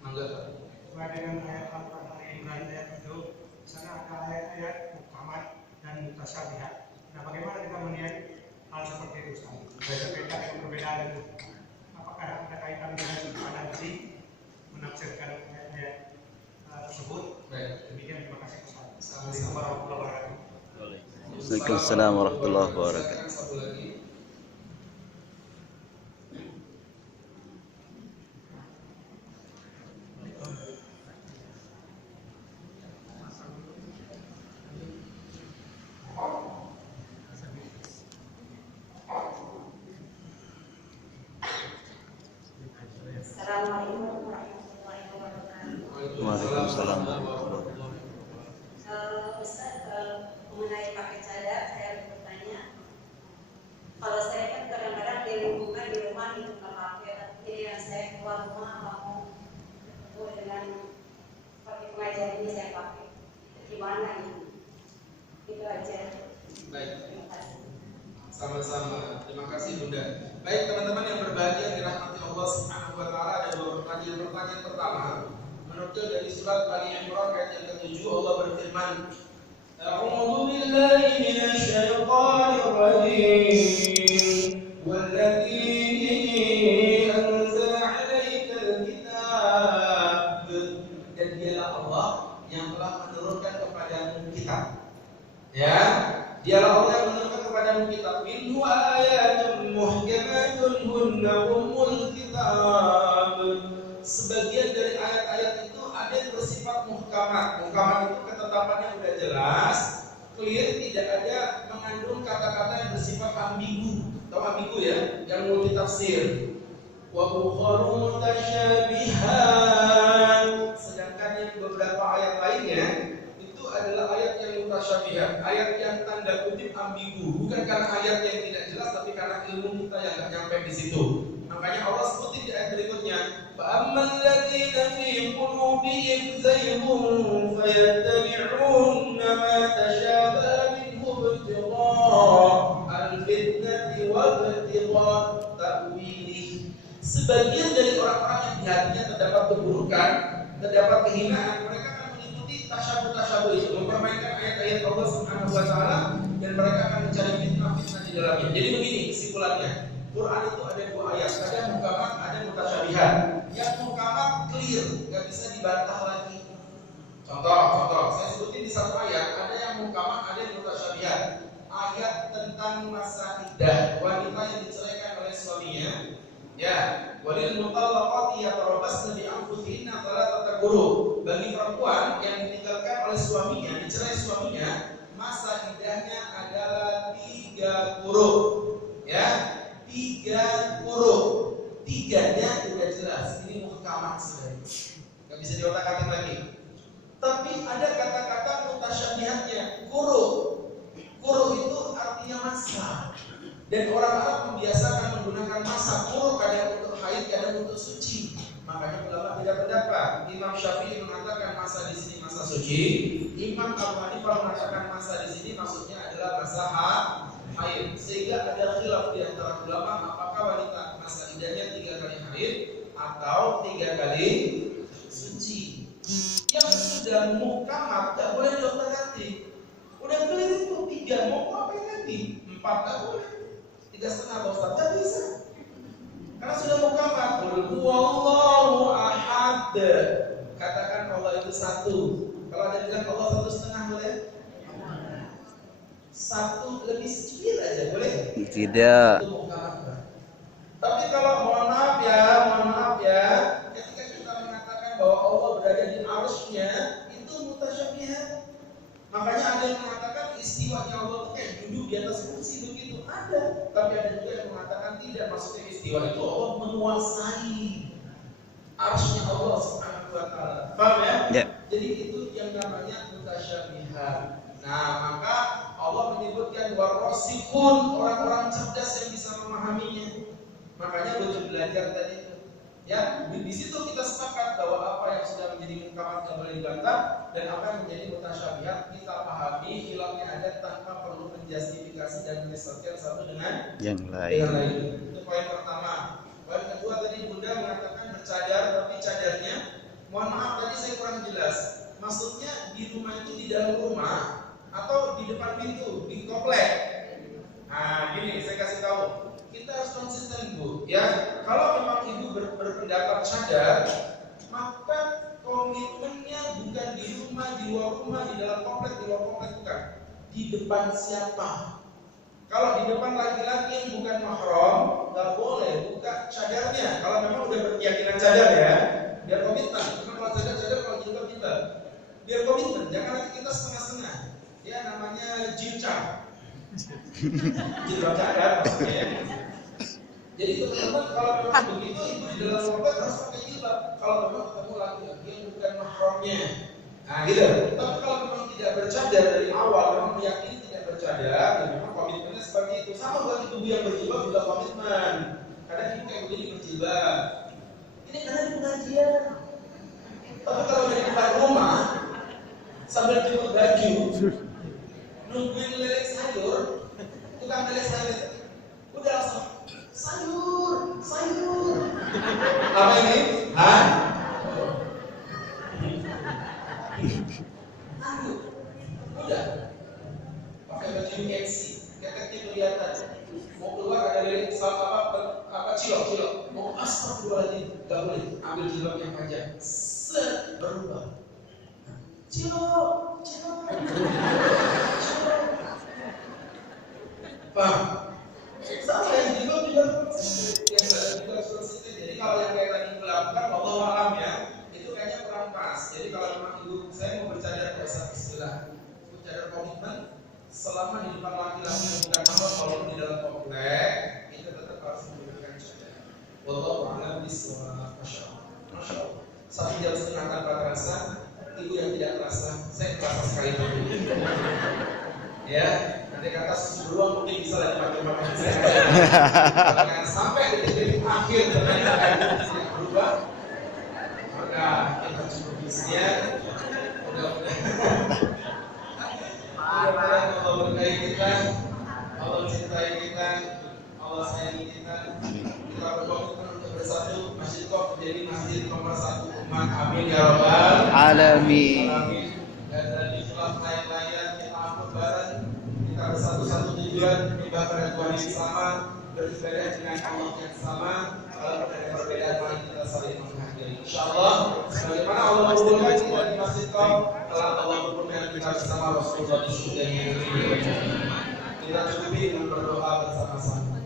Mangga. Sesuai dengan ayat Al-Quran Al-Imran ayat 7, di sana ada ayat-ayat muhkamat dan mutasyabihat. Nah, bagaimana kita melihat hal seperti itu? Berbeda dengan perbedaan itu. Apakah ada kaitan dengan analisis menafsirkan ayat-ayat tersebut? Baik. Demikian, terima kasih Ustaz. Assalamualaikum Warahmatullahi wabarakatuh. Waalaikumsalam warahmatullahi wabarakatuh. Silakan satu lagi. Assalamualaikum warahmatullahi wabarakatuh. Waalaikumsalam. Ustaz, mengenai pakai cadar, saya bertanya, kalau saya kan kadang-kadang di lingkungan di rumah itu nggak pakai, jadi yang saya keluar rumah mau dengan pakai pengajian ini saya pakai. Gimana ini? Itu aja. Baik. Terima kasih. Sama-sama. Terima kasih Bunda. Baik teman-teman yang berbahagia dirahmati Allah Subhanahu wa taala, ada dua pertanyaan. Pertanyaan pertama menukil dari surat Ali Imran ayat yang ke-7, Allah berfirman, A'udzu billahi minasy syaithanir rajim. Walladzi anzala 'alaikal kitab. Dan dialah Allah yang telah menurunkan kepadamu kitab. Ya, dialah Allah yang menurunkan kepadamu kitab. Minhu ayatun muhkamatun hunna ummul kitab. Sebagian dari ayat-ayat itu ada yang bersifat muhkamat. Muhkamat itu ketetapannya sudah jelas, clear, tidak ada mengandung kata-kata yang bersifat ambigu. Tahu ambigu ya? Yang multi tafsir. Wa ukharu mutasyabihat. Sedangkan yang beberapa ayat lainnya itu adalah ayat yang mutasyabihat, ayat yang tanda kutip ambigu, bukan karena ayat yang tidak jelas, tapi karena ilmu kita yang nggak nyampe di situ. Makanya Allah sebutin di ayat berikutnya, فَأَمَّا الَّذِينَ فِي قُلُوبِهِمْ زَيْغٌ فَيَتَّبِعُونَ مَا تَشَابَهَ مِنْهُ ابْتِغَاءَ الْفِتْنَةِ وَابْتِغَاءَ تَأْوِيلِهِ. Sebagian dari orang-orang yang di hatinya terdapat keburukan, terdapat kehinaan, mereka akan mengikuti tasyabuh-tasyabuh itu, mempermainkan ayat-ayat Allah Subhanahu wa taala, dan mereka akan mencari fitnah-fitnah di dalamnya. Jadi begini kesimpulannya, Quran itu ada dua ayat, ada muhkamat, ada mutasyabihat. Yang muhkamat clear, nggak bisa dibantah lagi. Contoh, saya sebutin di satu ayat, ada yang muhkamat, ada yang mutasyabihat. Ayat tentang masa iddah, wanita yang diceraikan oleh suaminya, ya, walil mutallaqati yatarabbasna bi anfusihinna thalathata quru. Bagi perempuan yang ditinggalkan oleh suaminya, dicerai suaminya, masa iddahnya adalah 3 quru. Ya, 3 quru. 3-nya udah jelas, ini muhkamat sebenarnya. Enggak bisa diotak-atik lagi. Tapi ada kata-kata mutasyabihatnya, quru. Quru itu artinya masa. Dan orang Arab membiasakan menggunakan masa quru, kadang untuk haid, kadang untuk suci. Makanya ulama beda pendapat. Imam Syafi'i mengatakan masa di sini masa suci. Imam Abu Hanifah mengatakan masa di sini maksudnya adalah masa haid. Sehingga ada khilaf di antara ulama apakah wanita masa iddahnya 3 kali haid atau 3 kali suci. Yang sudah muhkamat tak boleh diotak-atik. Udah clear itu 3, mau ngapain lagi? 4 tak boleh. 3,5 Ustaz, tak bisa. Karena sudah muhkamat. Qul huwallahu ahad. Katakan Allah itu 1. Kalau ada bilang Allah 1,5 boleh? 1 lebih sedikit aja boleh? Tidak. Itu muhkamat. Tapi kalau mohon maaf ya, ketika kita mengatakan bahwa Allah berada di arsy-Nya, itu mutasyabihat. Makanya ada yang mengatakan istiwanya Allah itu kayak duduk di atas kursi begitu, ada. Tapi ada juga yang mengatakan tidak, maksudnya istiwa itu Allah menguasai arsy-Nya Allah Subhanahu wa taala. Paham ya? Ya. Jadi itu yang namanya mutasyabihat. Nah, maka Allah menyebutkan warasikun, orang-orang cerdas yang bisa memahaminya. Makanya butuh belajar tadi itu. Ya, di situ kita sepakat bahwa apa yang sudah menjadi muhkamat tidak boleh dibantah dan apa yang menjadi mutasyabihat kita pahami memahami hilangnya adat tanpa perlu menjustifikasi dan menyesatkan satu dengan Yang dengan lain. lain. Itu poin pertama. Poin kedua tadi Bunda mengatakan bercadar, tapi cadarnya, mohon maaf tadi saya kurang jelas. Maksudnya di rumah itu di dalam rumah atau di depan pintu, di komplek. Nah, gini saya kasih tahu. Kita harus konsisten Bu, ya. Kalau memang ibu berpendapat cadar, maka komitmennya bukan di rumah, di luar rumah, di dalam komplek, di luar komplek bukan. Di depan siapa? Kalau di depan laki-laki yang bukan mahram, nggak boleh buka cadarnya. Kalau memang udah berkeyakinan cadar ya, biar komitmen. Karena kalau cadar, kalau jilbab kita, biar komitmen. Jangan nanti kita setengah-setengah. Ya namanya jilcap. Jilbab cadar maksudnya ya. Jadi teman-teman kalau memang begitu ibu di dalam komplek harus pakai jilbab. Kalau memang ketemu laki-laki yang bukan mahramnya, nah gitu. Tapi kalau memang tidak bercadar dari awal, memang meyakini tidak bercadar, ya memang komitmennya seperti itu. Sama buat ibu yang berjilbab juga komitmen. Kadang ibu kayak begini berjilbab. Ini karena di pengajian. Tapi kalau dari depan rumah sambil jemur baju, nungguin lelek sayur, tukang lelek sayur, udah langsung sayur. Apa ini? Hah? Aduh, udah. Pakai baju KFC, keteknya kelihatan. Mau keluar ada lilin apa cilok. Mau astagfirullahaladzim, gak boleh. Ambil jilbab yang panjang. Set, berubah. Cilok. Paham? Sama yang jilbab juga yang juga selesai. Jadi kalau yang kayak tadi ibu lakukan, wallahu a'lam ya, itu kayaknya kurang pas. Jadi kalau memang ibu saya mau bercadar biasa istilah, bercadar komitmen selama di depan laki-laki yang bukan mahram, kalau di dalam komplek itu tetap harus menggunakan cadar. Wallahu a'lam bishawab. Masya Allah. 1 jam setengah tanpa terasa, ibu yang tidak terasa, saya terasa sekali. Ya. Nanti kata susu beruang mungkin bisa lah dipakai saya. Jangan sampai detik-detik akhir ternyata tidak berubah. Maka kita cukup sekian. Mudah-mudahan Allah berkahi kita, Allah cintai kita, Allah sayangi kita. Kita berkomitmen untuk bersatu Masjid Qom menjadi masjid nomor 1 umat. Amin ya rabbal Alamin. Dan dari ikhlas layan-layan kita ampun bareng. Kita bersatu-satu tujuan menyembah pada Tuhan yang sama, beribadah dengan Allah yang sama. Kalau ada perbedaan mari kita saling menghargai. Insyaallah, sebagaimana Allah berfirman kita di Masjid Qom, telah Allah berfirman kita bersama Rasulullah di surga yang kita cukupi dengan berdoa bersama-sama.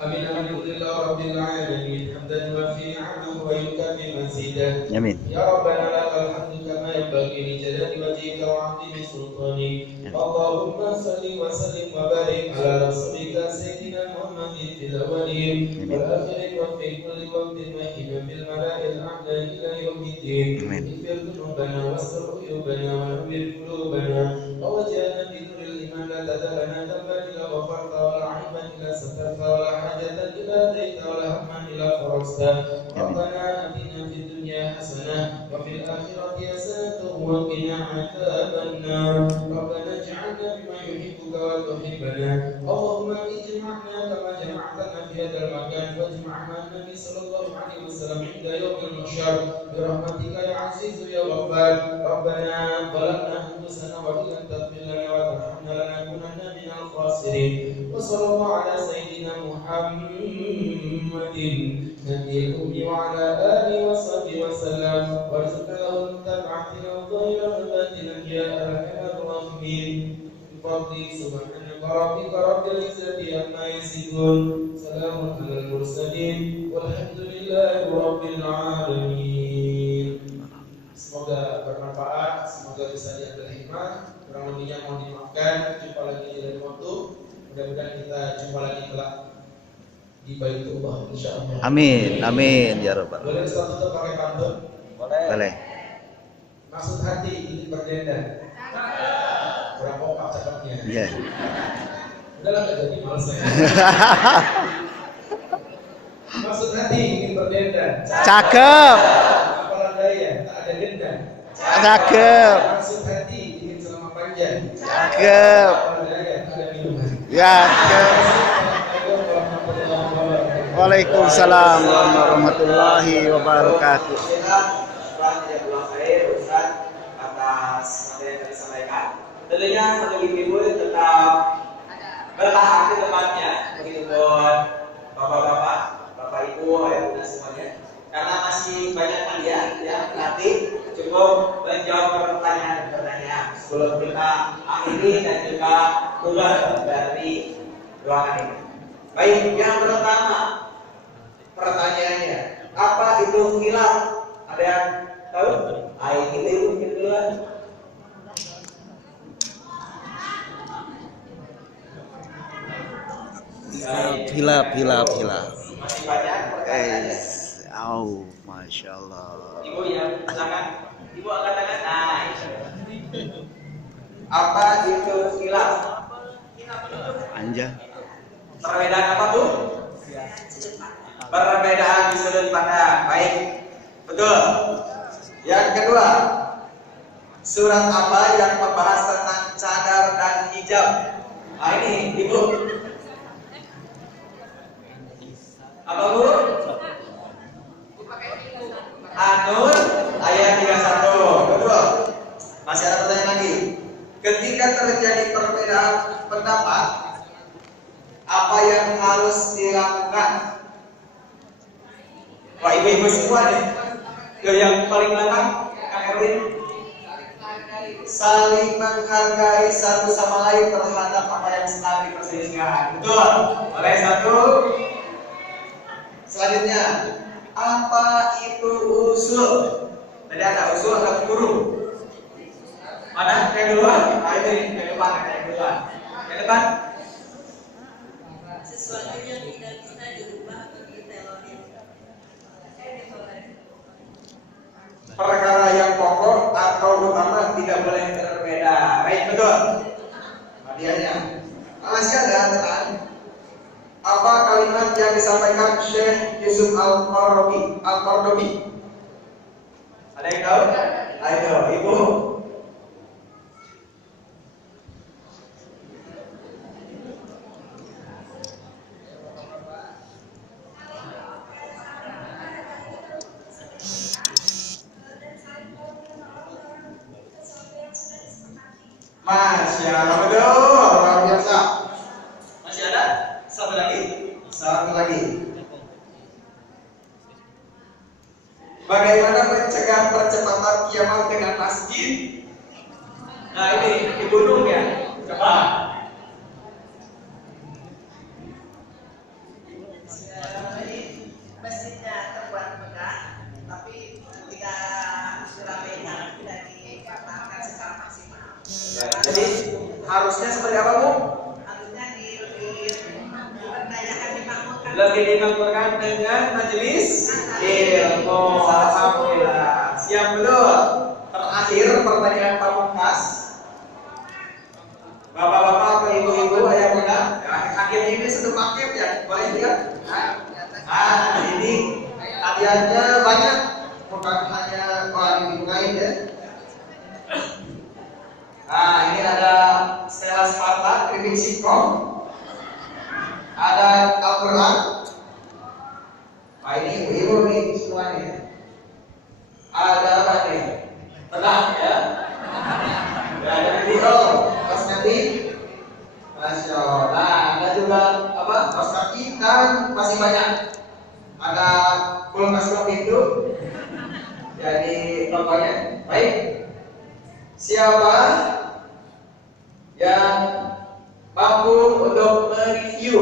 Amin alhamdulillah rabbil alamin hamdan wa fi 'abduhu wa yukafi mazidah. Amin. Ya Rabbana lakal hamdu kama yanbaghi li jalali wajhika wa 'azimi sultanik. Allahumma salli wa sallim wa barik ala rasulika sayyidina Muhammadin fil awwalin wal akhirin wa fi kulli waqtin wa hina fil mala'il a'la ila yaumiddin. Ighfir dhunubana wastur uyubana wa nawwir qulubana wa waj'alna bi nuril iman la tadallana dhanban illa ghafarta wa la 'aiban illa satarta wa la hajatan illa qadaita wa la hamman illa farajta. Rabbana atina fid dunya hasanah wa fil akhirati hasanah wa qina 'adzaban nar. Rabbana ij'alna mimman yuhibbuka wa tuhibbana. Allahumma ijma'na kama jama'tana fi hadzal makan wajma'na Nabi sallallahu alaihi wasallam 'inda yaumil mahsyar bi rahmatika ya 'aziz ya ghaffar. Rabbana zalamna anfusana wa illam taghfir lana wa tarhamna lanakunanna minal khasirin. Wa sallallahu ala sayyidina Muhammadin nabiyil ummi wa ala alihi wa sahbihi wa sallam wa rizqana tab'atina wa dhahira batina ya arhamar rahimin. Fadli subhanaka rabbika rabbil izzati amma yasifun. Salamun alal mursalin walhamdulillahi rabbil alamin. Semoga bermanfaat, semoga bisa diambil hikmah. Kurang lebihnya mohon dimaafkan. Jumpa lagi di lain waktu. Mudah-mudahan kita jumpa lagi kelak di Baitullah insyaallah. Amin. Amin ya rabbal. Boleh satu tutup pakai pantun? Boleh. Maksud hati ingin berdendam. Kurang kompak cakapnya. Iya. Udahlah gak jadi malas saya. Maksud hati ingin berdendam. Cakep. Apalah daya tak ada dendam. Cakep. Maksud hati ingin selama panjang. ya. Cakep. Ya, cakep. Waalaikumsalam warahmatullahi wabarakatuh. Atas materi yang disampaikan. Tentunya untuk ibu tetap bertahan di tempatnya, begitu pun bapak-bapak, bapak ibu, ayah bunda semuanya. Karena masih banyak kalian ya, nanti cukup menjawab pertanyaan sebelum kita akhiri dan juga keluar dari ruangan ini. Baik, yang pertama pertanyaannya, apa itu khilaf? Ada yang tahu? Ayo kita ibu duluan. Hilap. Masih banyak pertanyaannya. Masya Allah. Ibu yang silakan. Ibu angkat tangan. Nah, apa itu khilaf? Anja. Perbedaan apa tuh? Perbedaan di sudut pandang. Baik, betul. Yang kedua, surat apa yang membahas tentang cadar dan hijab? Nah ini, ibu. Apa bu? An-Nur ayat 31. Betul. Masih ada pertanyaan lagi. Ketika terjadi perbedaan pendapat, apa yang harus dilakukan? Wah, ibu-ibu semua nih. Yang paling belakang, Kak Erwin. Saling menghargai satu sama lain terhadap apa yang sedang diperselisihkan. Betul. Oleh satu. Selanjutnya, apa itu usul? Tadi ada usul, ada guru. Mana? Yang duluan? Nah ini, yang depan, yang duluan. Yang depan? Sesuatu yang tidak bisa dirubah atau ditelorin. Perkara yang pokok atau utama tidak boleh berbeda. Baik, betul. Hadiahnya. Masih ada teman. Apa kalimat yang disampaikan Syekh Yusuf Al-Qardawi? Ada yang tahu? Ayo, ibu. Masya Allah, betul, luar biasa. Masih ada? Satu lagi. Bagaimana mencegah percepatan kiamat dengan masjid? Nah ini di gunung ya. Coba. Masjidnya terbuat megah, tapi ketika diramaikan tidak dikatakan secara maksimal. Jadi harusnya seperti apa bu? Harusnya diperdayakan dimakmurkan. Lebih dimakmurkan dengan majelis ilmu. Alhamdulillah. Siap betul. Terakhir pertanyaan pamungkas. Bapak-bapak atau ibu-ibu ayah bunda, akhir ini satu paket ya, boleh lihat? Nah, ini hadiahnya banyak, bukan hanya orang lain ya. Nah, ini ada Stella Sparta, keripik singkong, ada Al-Quran. Nah, ini ibu-ibu nih semuanya. Ada apa nih? Tenang ya. Ada video, pas nanti. Masya Allah. Nah, ada juga apa? Kaos kaki dan masih banyak. Ada kulkas itu. Jadi tokonya. Baik. Siapa yang mampu untuk mereview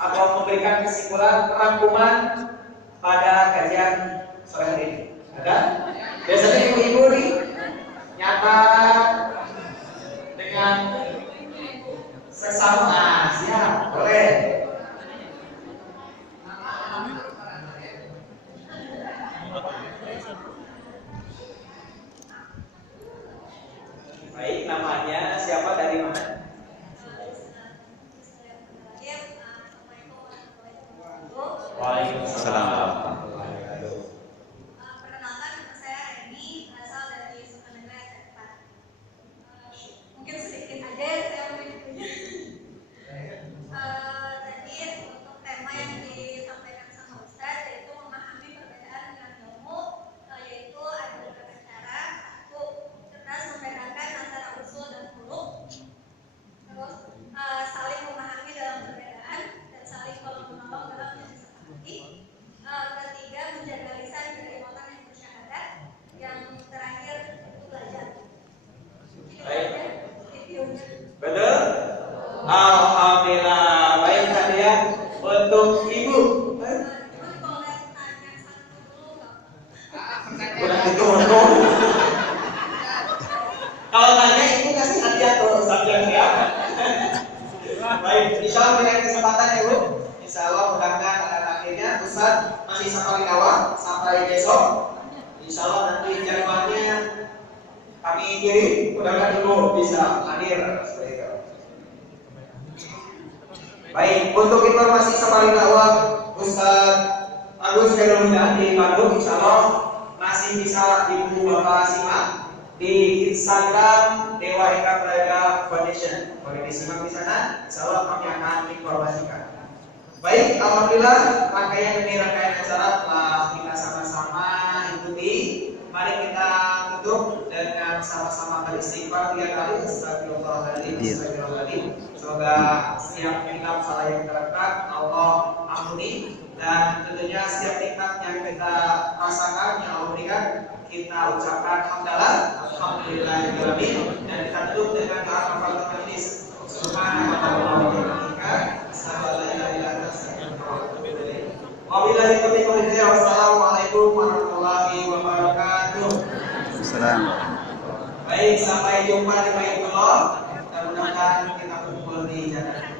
atau memberikan kesimpulan rangkuman pada kajian sore hari ini? Ada? Biasanya ibu-ibu nih nyata dengan sesama. Siap, boleh. Baik, namanya siapa, dari mana? Waalaikumsalam. Perkenalkan, saya Reni, berasal dari Sukanegara SMP. Insya Allah mudah-mudahan pada akhirnya Ustaz masih sampai kawan sampai besok. Insya Allah nanti jadwalnya kami kirim, mudah-mudahan dulu bisa hadir. Baik, untuk informasi sampai dakwah Ustaz Agus Khairul di Bandung, Insya Allah masih bisa Ibu Bapak simak di Instagram Dewa Eka Praga Foundation. Boleh disimak di sana, Insya Allah kami akan informasikan. Baik, alhamdulillah rangkaian acara telah kita sama-sama ikuti. Mari kita tutup dengan sama-sama beristighfar 3 kali. Astagfirullahaladzim. Semoga setiap nikmat salah yang terletak Allah ampuni, dan tentunya setiap nikmat yang kita rasakan yang Allah berikan kita ucapkan alhamdulillahirobbilalamin, dan kita tutup dengan doa kafaratul majlis. Subhanallah wa bihamdihi. Wabillahi taufiq wal hidayah. Wassalamualaikum warahmatullahi wabarakatuh. Assalamualaikum. Baik, sampai jumpa di Baitullah. Mudah-mudahan kita kumpul di jannah.